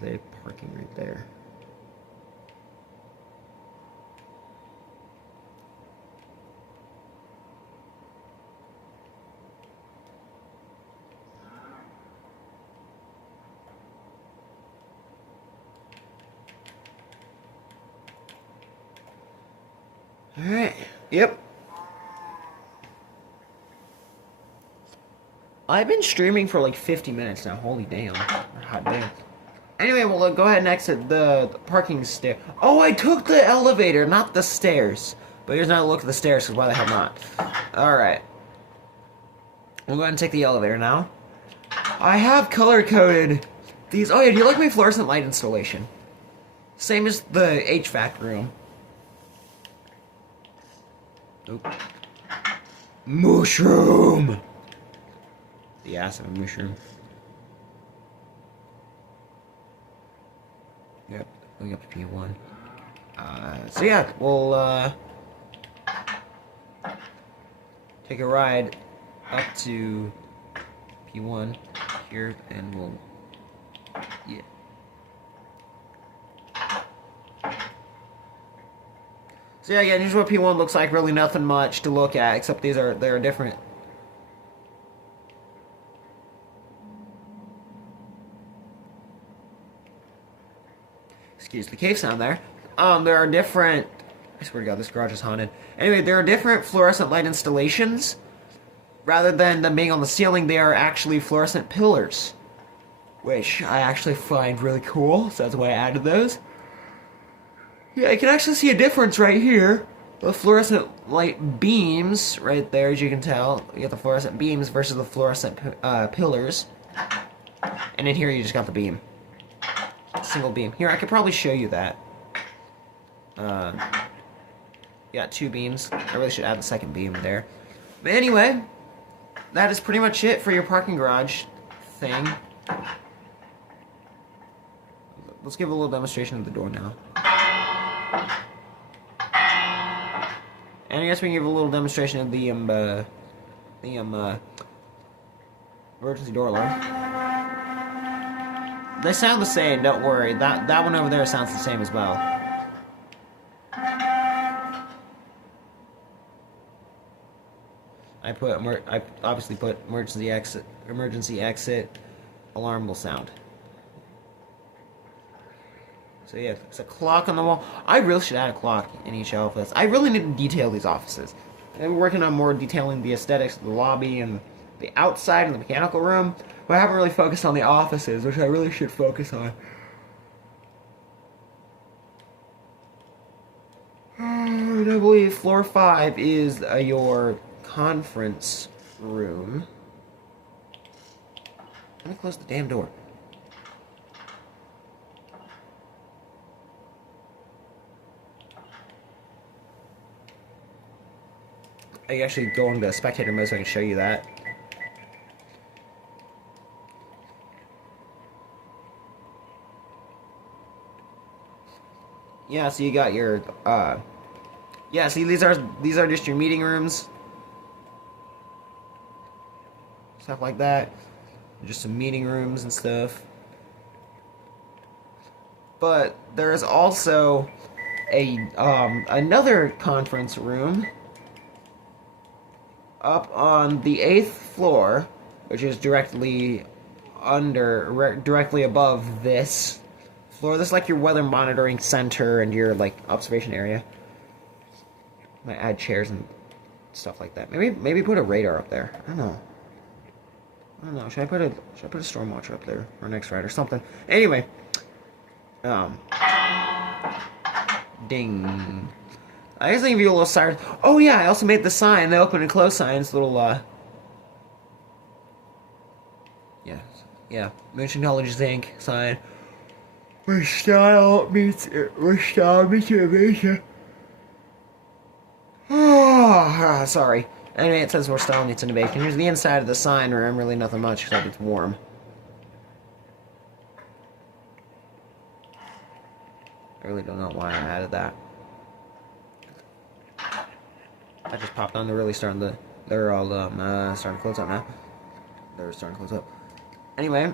They parking right there. Alright, yep. I've been streaming for like 50 minutes now. Holy damn. Hot damn. Anyway, we'll go ahead and exit the parking stair. Oh, I took the elevator, not the stairs. But here's another look at the stairs, because why the hell not? Alright. We'll go ahead and take the elevator now. I have color-coded these. Oh yeah, do you like my fluorescent light installation? Same as the HVAC room. Nope. Mushroom! The ass of a mushroom. Yep, going up to P1. So yeah, we'll take a ride up to P1 here, and we'll, yeah. So yeah, again, here's what P1 looks like. Really nothing much to look at, except they're different. Excuse the cave sound there. There are different. I swear to God, this garage is haunted. Anyway, there are different fluorescent light installations. Rather than them being on the ceiling, they are actually fluorescent pillars, which I actually find really cool. So that's why I added those. Yeah, I can actually see a difference right here. The fluorescent light beams right there, as you can tell. You got the fluorescent beams versus the fluorescent pillars. And in here, you just got the beam. Single beam. Here, I could probably show you that. You got 2 beams. I really should add the second beam there. But anyway, that is pretty much it for your parking garage thing. Let's give a little demonstration of the door now. And I guess we can give a little demonstration of the emergency door alarm. They sound the same, don't worry. That one over there sounds the same as well. I obviously put emergency exit, alarm will sound. So yeah, it's a clock on the wall. I really should add a clock in each office. I really need to detail these offices. I'm working on more detailing the aesthetics of the lobby and the outside and the mechanical room, but I haven't really focused on the offices, which I really should focus on. And I believe floor 5 is your conference room. Let me close the damn door. I can actually go into spectator mode so I can show you that. Yeah, so you got your yeah, see these are just your meeting rooms. Stuff like that. Just some meeting rooms and stuff. But there's also a another conference room up on the 8th floor, which is directly above this floor. This is like your weather monitoring center and your like observation area. Might add chairs and stuff like that. Maybe put a radar up there. I don't know. Should I put a storm watcher up there or an X-Ride or something? Anyway, ding. I just think of you a little siren. Oh yeah, I also made the sign, the open and close signs, little yeah, Motion Intelligence Inc. sign. Where style meets innovation. Oh, sorry. Anyway, it says where style meets innovation. Here's the inside of the sign room. Really nothing much except it's warm. I really don't know why I added that. I just popped on. They're all starting to close up now. They're starting to close up. Anyway,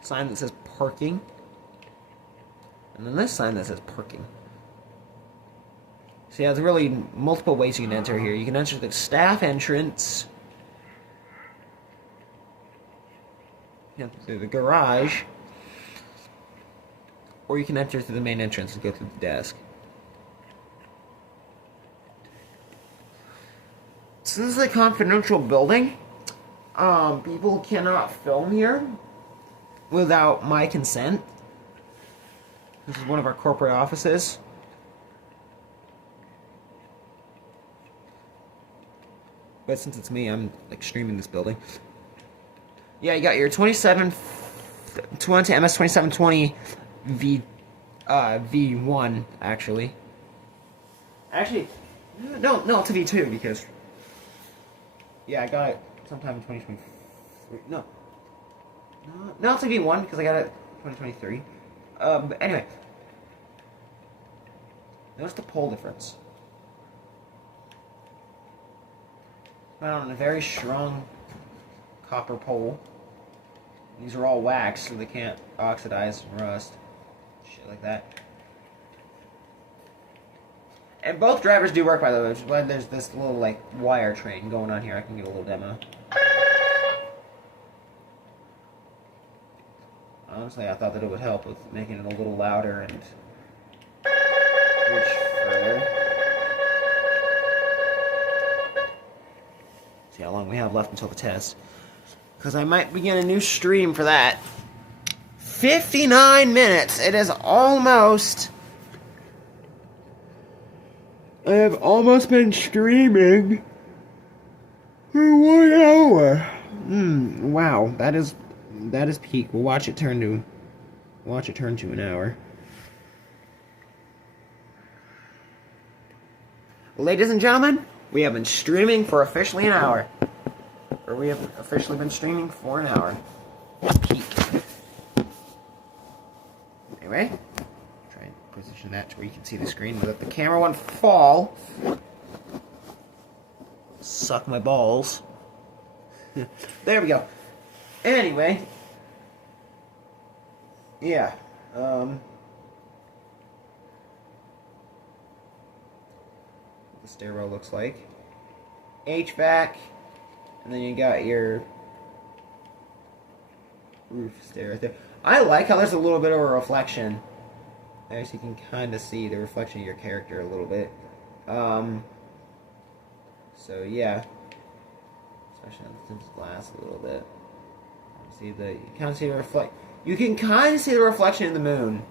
sign that says parking. And then this sign that says parking. So yeah, there's really multiple ways you can enter here. You can enter the staff entrance. Through the garage. Or you can enter through the main entrance and go through the desk. Since this is a confidential building, people cannot film here without my consent. This is one of our corporate offices. But since it's me, I'm like streaming this building. Yeah, you got your MS2720 V1 actually. Actually, no, it's a V2 because yeah, I got it sometime in 2023. No, it's a V1 because I got it 2023. But anyway, notice the pole difference. Found on a very strong copper pole. These are all wax, so they can't oxidize and rust. Shit like that. And both drivers do work, by the way, which is why there's this little, like, wire train going on here. I can get a little demo. Honestly, I thought that it would help with making it a little louder and reach further. See how long we have left until the test. Because I might begin a new stream for that. 59 minutes! It is almost... I have almost been streaming for 1 hour. Wow, that is peak. We'll watch it turn to an hour. Ladies and gentlemen, we have been streaming for officially an hour. Or we have officially been streaming for an hour. Peak. Anyway, try and position that to where you can see the screen without the camera won't fall. Suck my balls. There we go. Anyway. Yeah. The stairwell looks like. HVAC, and then you got your roof stair right there. I like how there's a little bit of a reflection. As you can kind of see the reflection of your character a little bit. So yeah, especially on this glass a little bit. See the you kind of see the reflect. You can kind of see the reflection in the moon,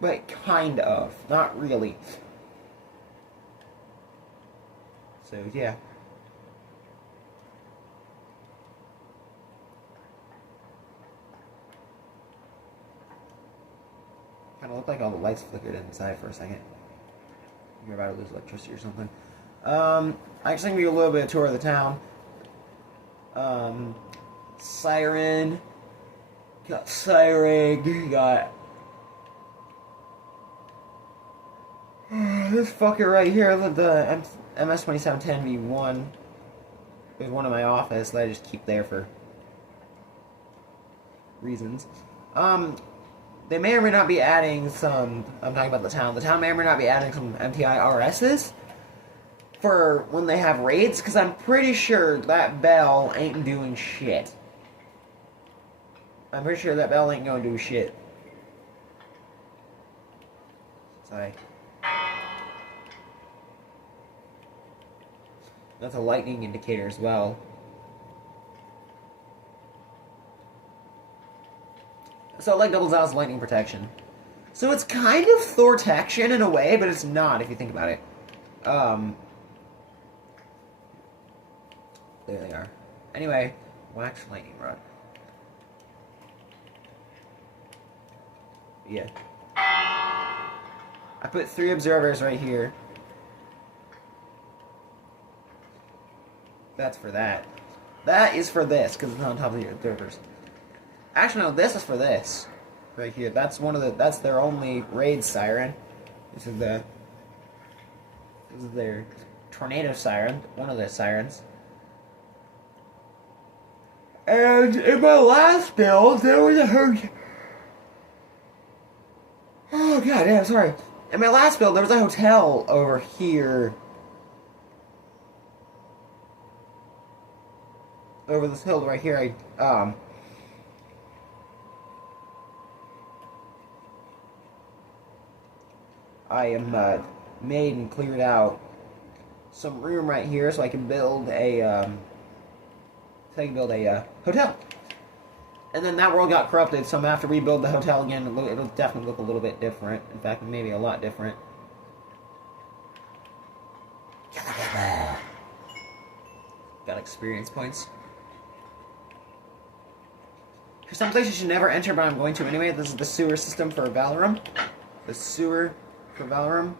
but kind of, not really. So yeah. Kind of looked like all the lights flickered inside for a second. You're about to lose electricity or something. I just give you a little bit of tour of the town. Siren. Got Sirig. Got this fucker right here. The MS-2710V1 is one in my office that I just keep there for reasons. They may or may not be adding some. I'm talking about the town. The town may or may not be adding some MTI RSs for when they have raids, because I'm pretty sure that bell ain't doing shit. I'm pretty sure that bell ain't gonna do shit. Sorry. That's a lightning indicator as well. So it like doubles out as lightning protection. So it's kind of Thortection in a way, but it's not if you think about it. There they are. Anyway, wax lightning rod. Yeah. I put 3 observers right here. That's for that. That is for this, because it's on top of the observers. Actually, no, this is for this. Right here. That's one of the, that's their only raid siren. This is their tornado siren, one of the sirens. And in my last build, there was a hotel. Oh god, yeah, sorry. In my last build, there was a hotel over here. Over this hill right here, I made and cleared out some room right here so I can build a hotel. And then that world got corrupted, so I'm gonna have to rebuild the hotel again. It'll definitely look a little bit different. In fact, maybe a lot different. Got experience points. For some places you should never enter, but I'm going to anyway. This is the sewer system for Valorum. The sewer for Valorum.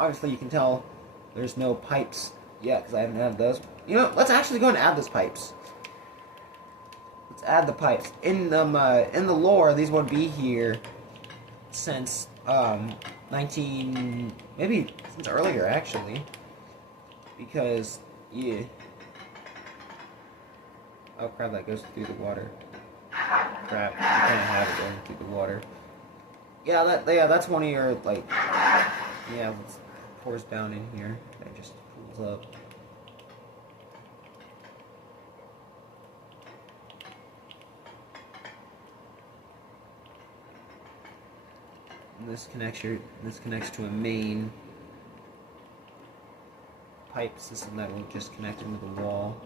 Obviously, you can tell there's no pipes yet because I haven't added those. You know, let's actually go and add those pipes. Let's add the pipes. In the lore, these would be here since maybe since earlier actually, because yeah. Oh crap! That goes through the water. Crap! You can't have it going through the water. Yeah, that's one of your like. Yeah, it pours down in here. It just pulls up. And this connects to a main pipe system that will just connect into the wall.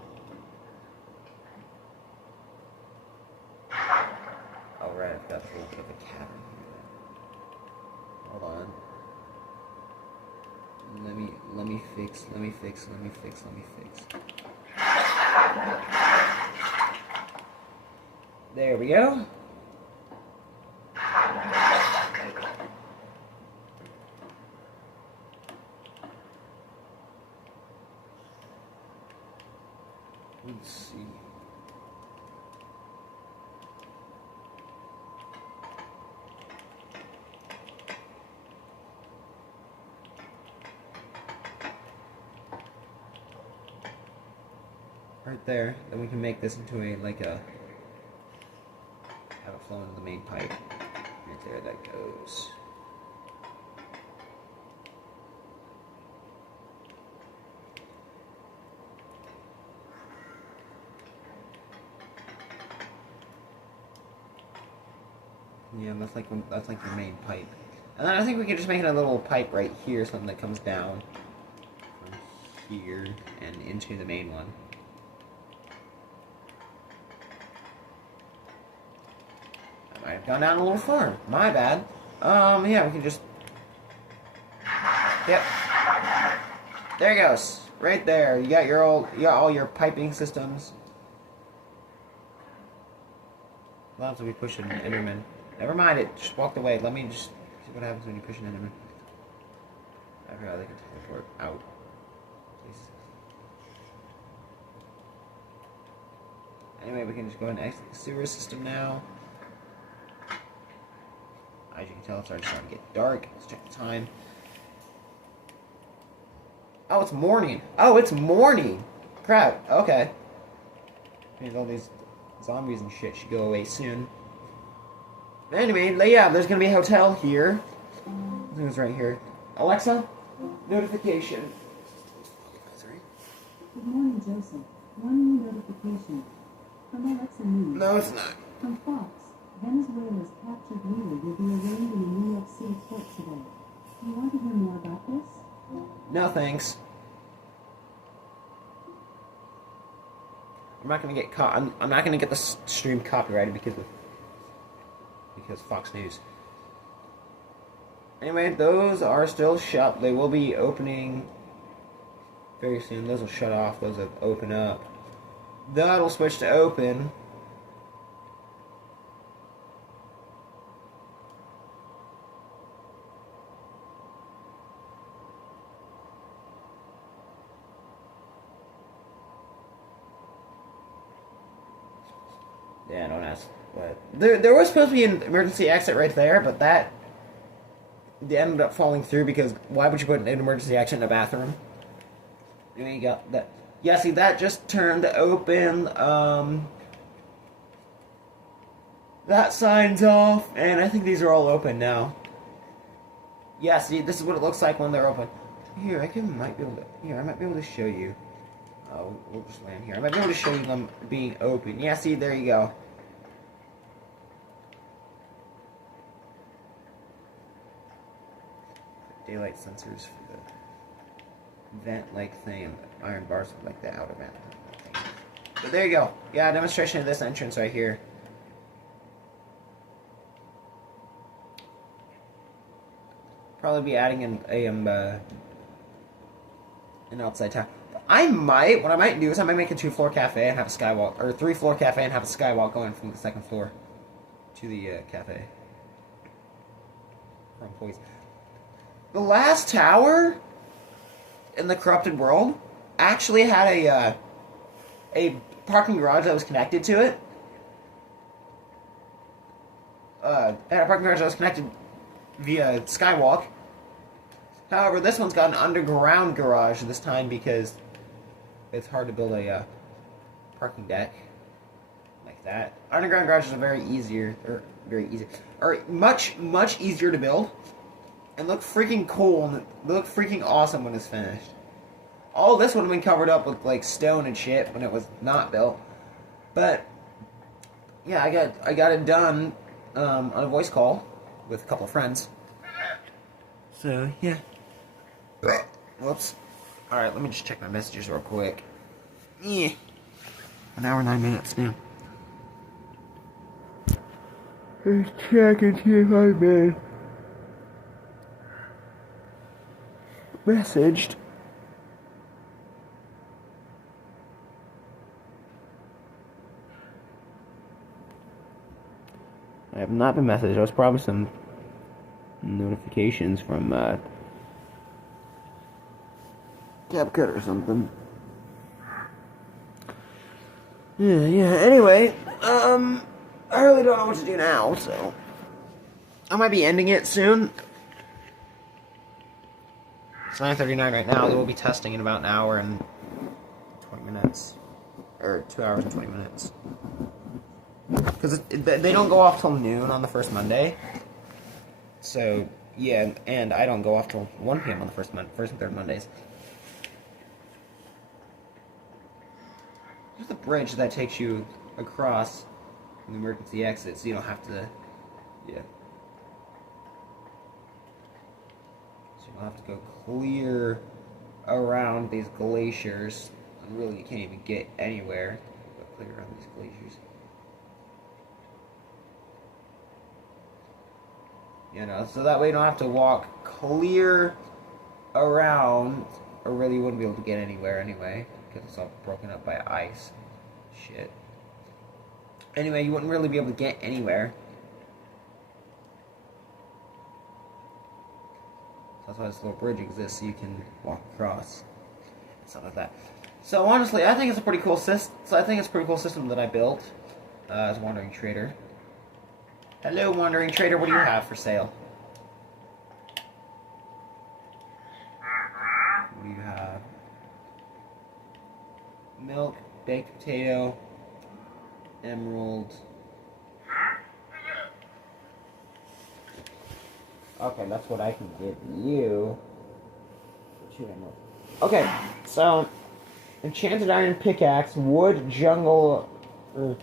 Oh right, I've got to look at the cavern here. Hold on. Let me fix. There we go. Let's see. Right there. Then we can make this into a That'll flow into the main pipe. Right there that goes. Yeah, that's like your main pipe. And then I think we could just make it a little pipe right here, something that comes down from here and into the main one. I might have gone down a little far. My bad. Yeah, we can just... Yep. There it goes. Right there. You got all your piping systems. Well, so we push an Enderman. Never mind it. Just walked away. Let me just see what happens when you push an Enderman. I forgot they can teleport out. Please. Anyway, we can just go ahead and exit the sewer system now. As you can tell, it's already starting to get dark. Let's check the time. Oh, it's morning. Oh, it's morning. Crap. Okay. Means all these zombies and shit should go away soon. Anyway, yeah, there's gonna be a hotel here. I think it's right here. Alexa, notification. Good morning, Joseph. One new notification from Alexa News. No, it's not. From Fox, Venezuela's captured leader will be arraigned in a New York City court today. Do you want to hear more about this? No, thanks. I'm not gonna get caught. I'm not gonna get the stream copyrighted because Fox News. Anyway, those are still shut. They will be opening very soon. Those will shut off. Those will open up. That'll switch to open. Yeah, don't ask. But there was supposed to be an emergency exit right there, but that ended up falling through because why would you put an emergency exit in a bathroom? Anyway, you got that. Yeah, see, that just turned open. That sign's off, and I think these are all open now. Yeah, see, this is what it looks like when they're open. Here, I might be able to show you. Oh, we'll just land here. I might be able to show you them being open. Yeah, see, there you go. Daylight sensors for the vent-like thing, and iron bars for like the outer vent thing. But there you go. Yeah, demonstration of this entrance right here. Probably be adding an outside tower. What I might do is I might make a 2-floor cafe and have a skywalk, or a 3-floor cafe and have a skywalk going from the 2nd floor to the cafe. For employees. The last tower in the corrupted world actually had a parking garage that was connected to it. It had a parking garage that was connected via skywalk. However, this one's got an underground garage this time because it's hard to build a parking deck like that. Underground garages are much easier to build and look freaking cool and look freaking awesome when it's finished. All this would have been covered up with like stone and shit when it was not built, but yeah, I got it done on a voice call with a couple of friends. So yeah. Whoops. Alright, let me just check my messages real quick. Yeah. 1 hour, 9 minutes now. Let's check and see if I've been messaged. I have not been messaged. There was probably some notifications from CapCut or something. Yeah, anyway, I really don't know what to do now, so I might be ending it soon. It's 9:39 right now, we'll be testing in about an hour and 20 minutes. Or 2 hours and 20 minutes. because they don't go off till noon on the first Monday. So yeah, and I don't go off till 1 p.m. on the first and third Mondays. There's the bridge that takes you across the emergency exit, so you don't have to. Yeah. So you don't have to go clear around these glaciers. And really, you can't even get anywhere. Go clear around these glaciers. You know, so that way you don't have to walk clear around, or really you wouldn't be able to get anywhere anyway, because it's all broken up by ice. Shit. Anyway, you wouldn't really be able to get anywhere. So that's why this little bridge exists, so you can walk across. Stuff like that. So honestly, I think it's a pretty cool system. That I built as a wandering trader. Hello, wandering trader. What do you have for sale? What do you have? Milk, baked potato, emerald. Okay, that's what I can give you. 2 emeralds. Okay, so enchanted iron pickaxe, wood, jungle wood,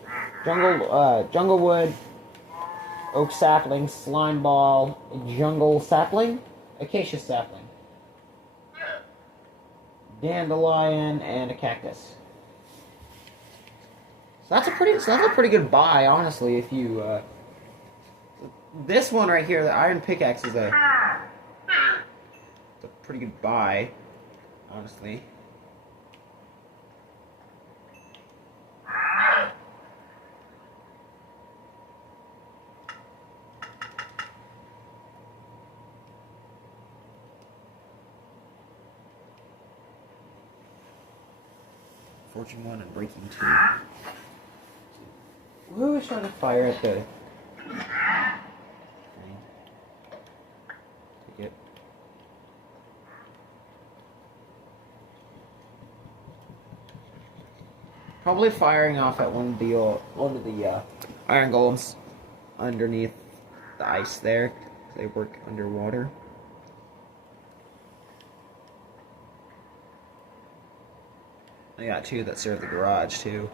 oak sapling, slime ball, jungle sapling, acacia sapling, dandelion, and a cactus. So that's a pretty good buy, honestly. If you this one right here, the iron pickaxe, is a pretty good buy, honestly. Fortune 1 and Breaking 2. Who was trying to fire at the... Take it. Probably firing off at one of the iron golems underneath the ice there. They work underwater. I got 2 that serve the garage, too.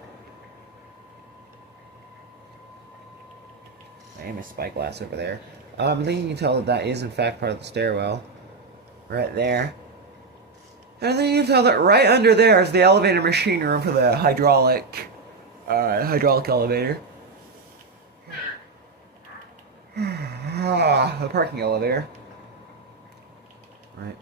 I aim a spyglass over there. I think you can tell that is, in fact, part of the stairwell. Right there. And I think you can tell that right under there is the elevator machine room for the hydraulic elevator. The parking elevator. Right.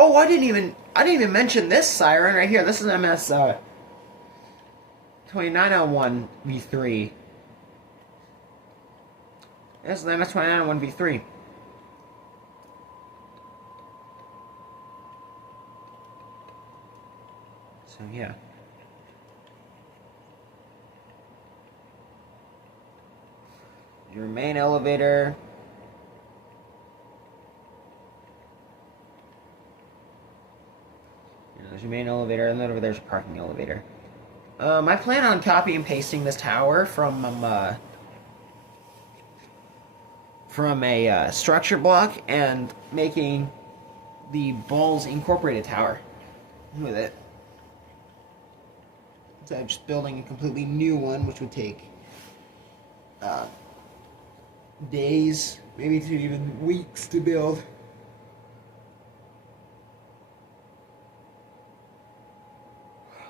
Oh, I didn't even mention this siren right here. This is MS 2901 V3. This is the MS 2901 V3. So yeah. Your main elevator. There's your main elevator, and then over there's a parking elevator. I plan on copy and pasting this tower from a structure block and making the Balls Incorporated tower with it. So I'm just building a completely new one, which would take days, maybe even weeks to build.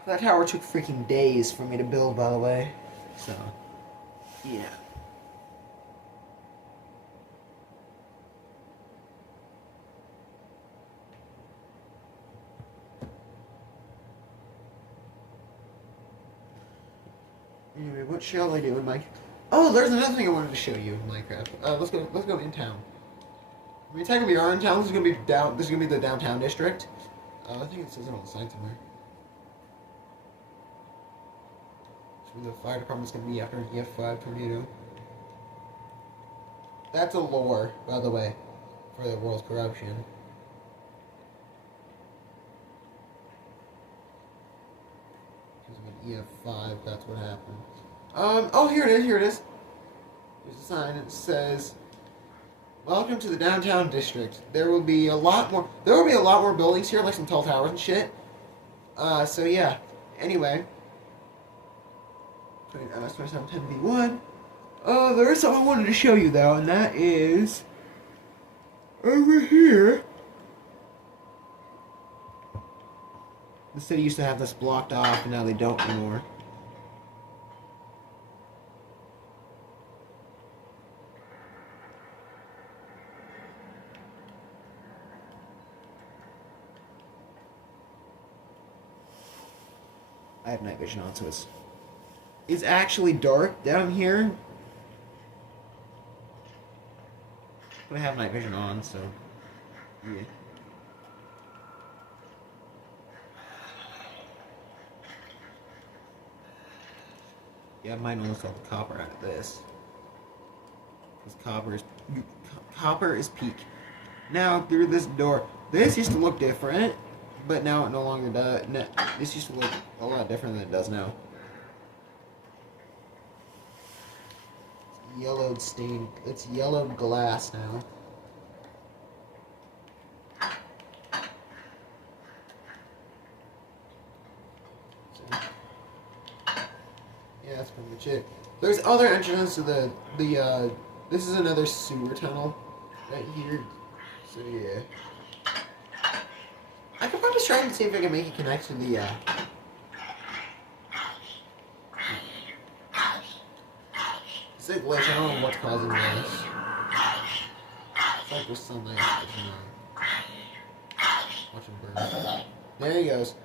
That tower took freaking days for me to build, by the way. So, yeah. Anyway, what shall I do in Minecraft? Oh, there's another thing I wanted to show you in Minecraft. Let's go in town. I mean, technically, we are in town. This is gonna be down. This is gonna be the downtown district. I think it says it on the sign somewhere. So the fire department's gonna be after an EF5 tornado. That's a lore, by the way, for the world's corruption. Because of an EF5, that's what happened. Oh, here it is. There's a sign. It says, "Welcome to the downtown district. There will be a lot more buildings here, like some tall towers and shit." So yeah. Anyway. 2710V1. There is something I wanted to show you though, and that is over here. The city used to have this blocked off, and now they don't anymore. I have night vision on, so it's actually dark down here. But I have night vision on, so yeah. Yeah, I might almost all the copper out of this. Because copper is peak. Now through this door, this used to look different, but now it no longer does. This used to look a lot different than it does now. It's yellowed stain. It's yellowed glass now. So, yeah, that's pretty much it. There's other entrances to the this is another sewer tunnel right here. So yeah. I could probably try and see if I can make it connect to the it's like glitch. I don't know what's causing this. It's like there's sunlight. Watch him burn. There he goes.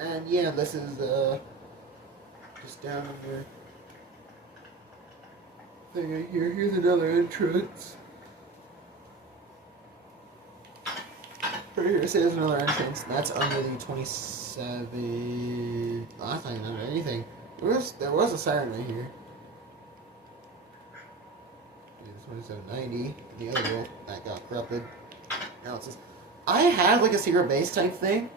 And yeah, this is just down under thing right here. Here's another entrance. Right here it says another entrance. That's under the 27. Oh, that's not even under anything. There was a siren right here. 2790. The other world that got corrupted. Now it says I had like a secret base type thing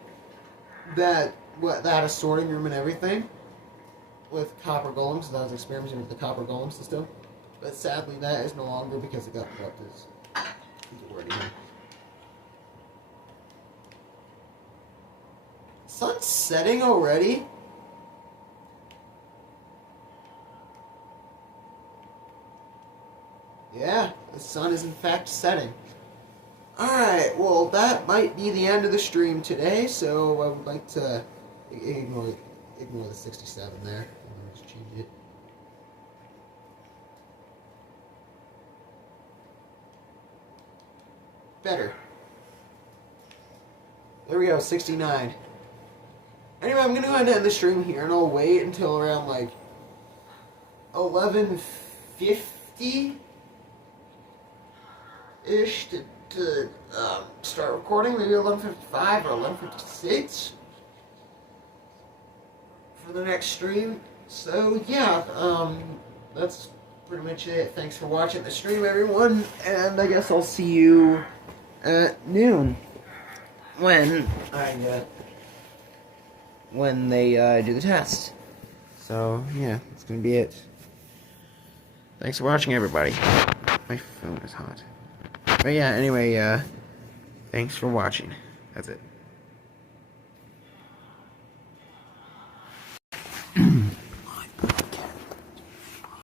that had a sorting room and everything with copper golems. So I was experimenting with the copper golem system, but sadly that is no longer because it got corrupted. Sun's setting already? Yeah, the sun is in fact setting. Alright, well that might be the end of the stream today, so I would like to ignore the 67 there. Just change it. Better. There we go, 69. Anyway, I'm gonna go ahead and end the stream here, and I'll wait until around like 11:50 ish to start recording. Maybe 11:55 or 11:56 for the next stream. So yeah, that's pretty much it. Thanks for watching the stream, everyone, and I guess I'll see you at noon when they do the test. So yeah, that's gonna be it. Thanks for watching, everybody. My phone is hot. But yeah, anyway, thanks for watching. That's it.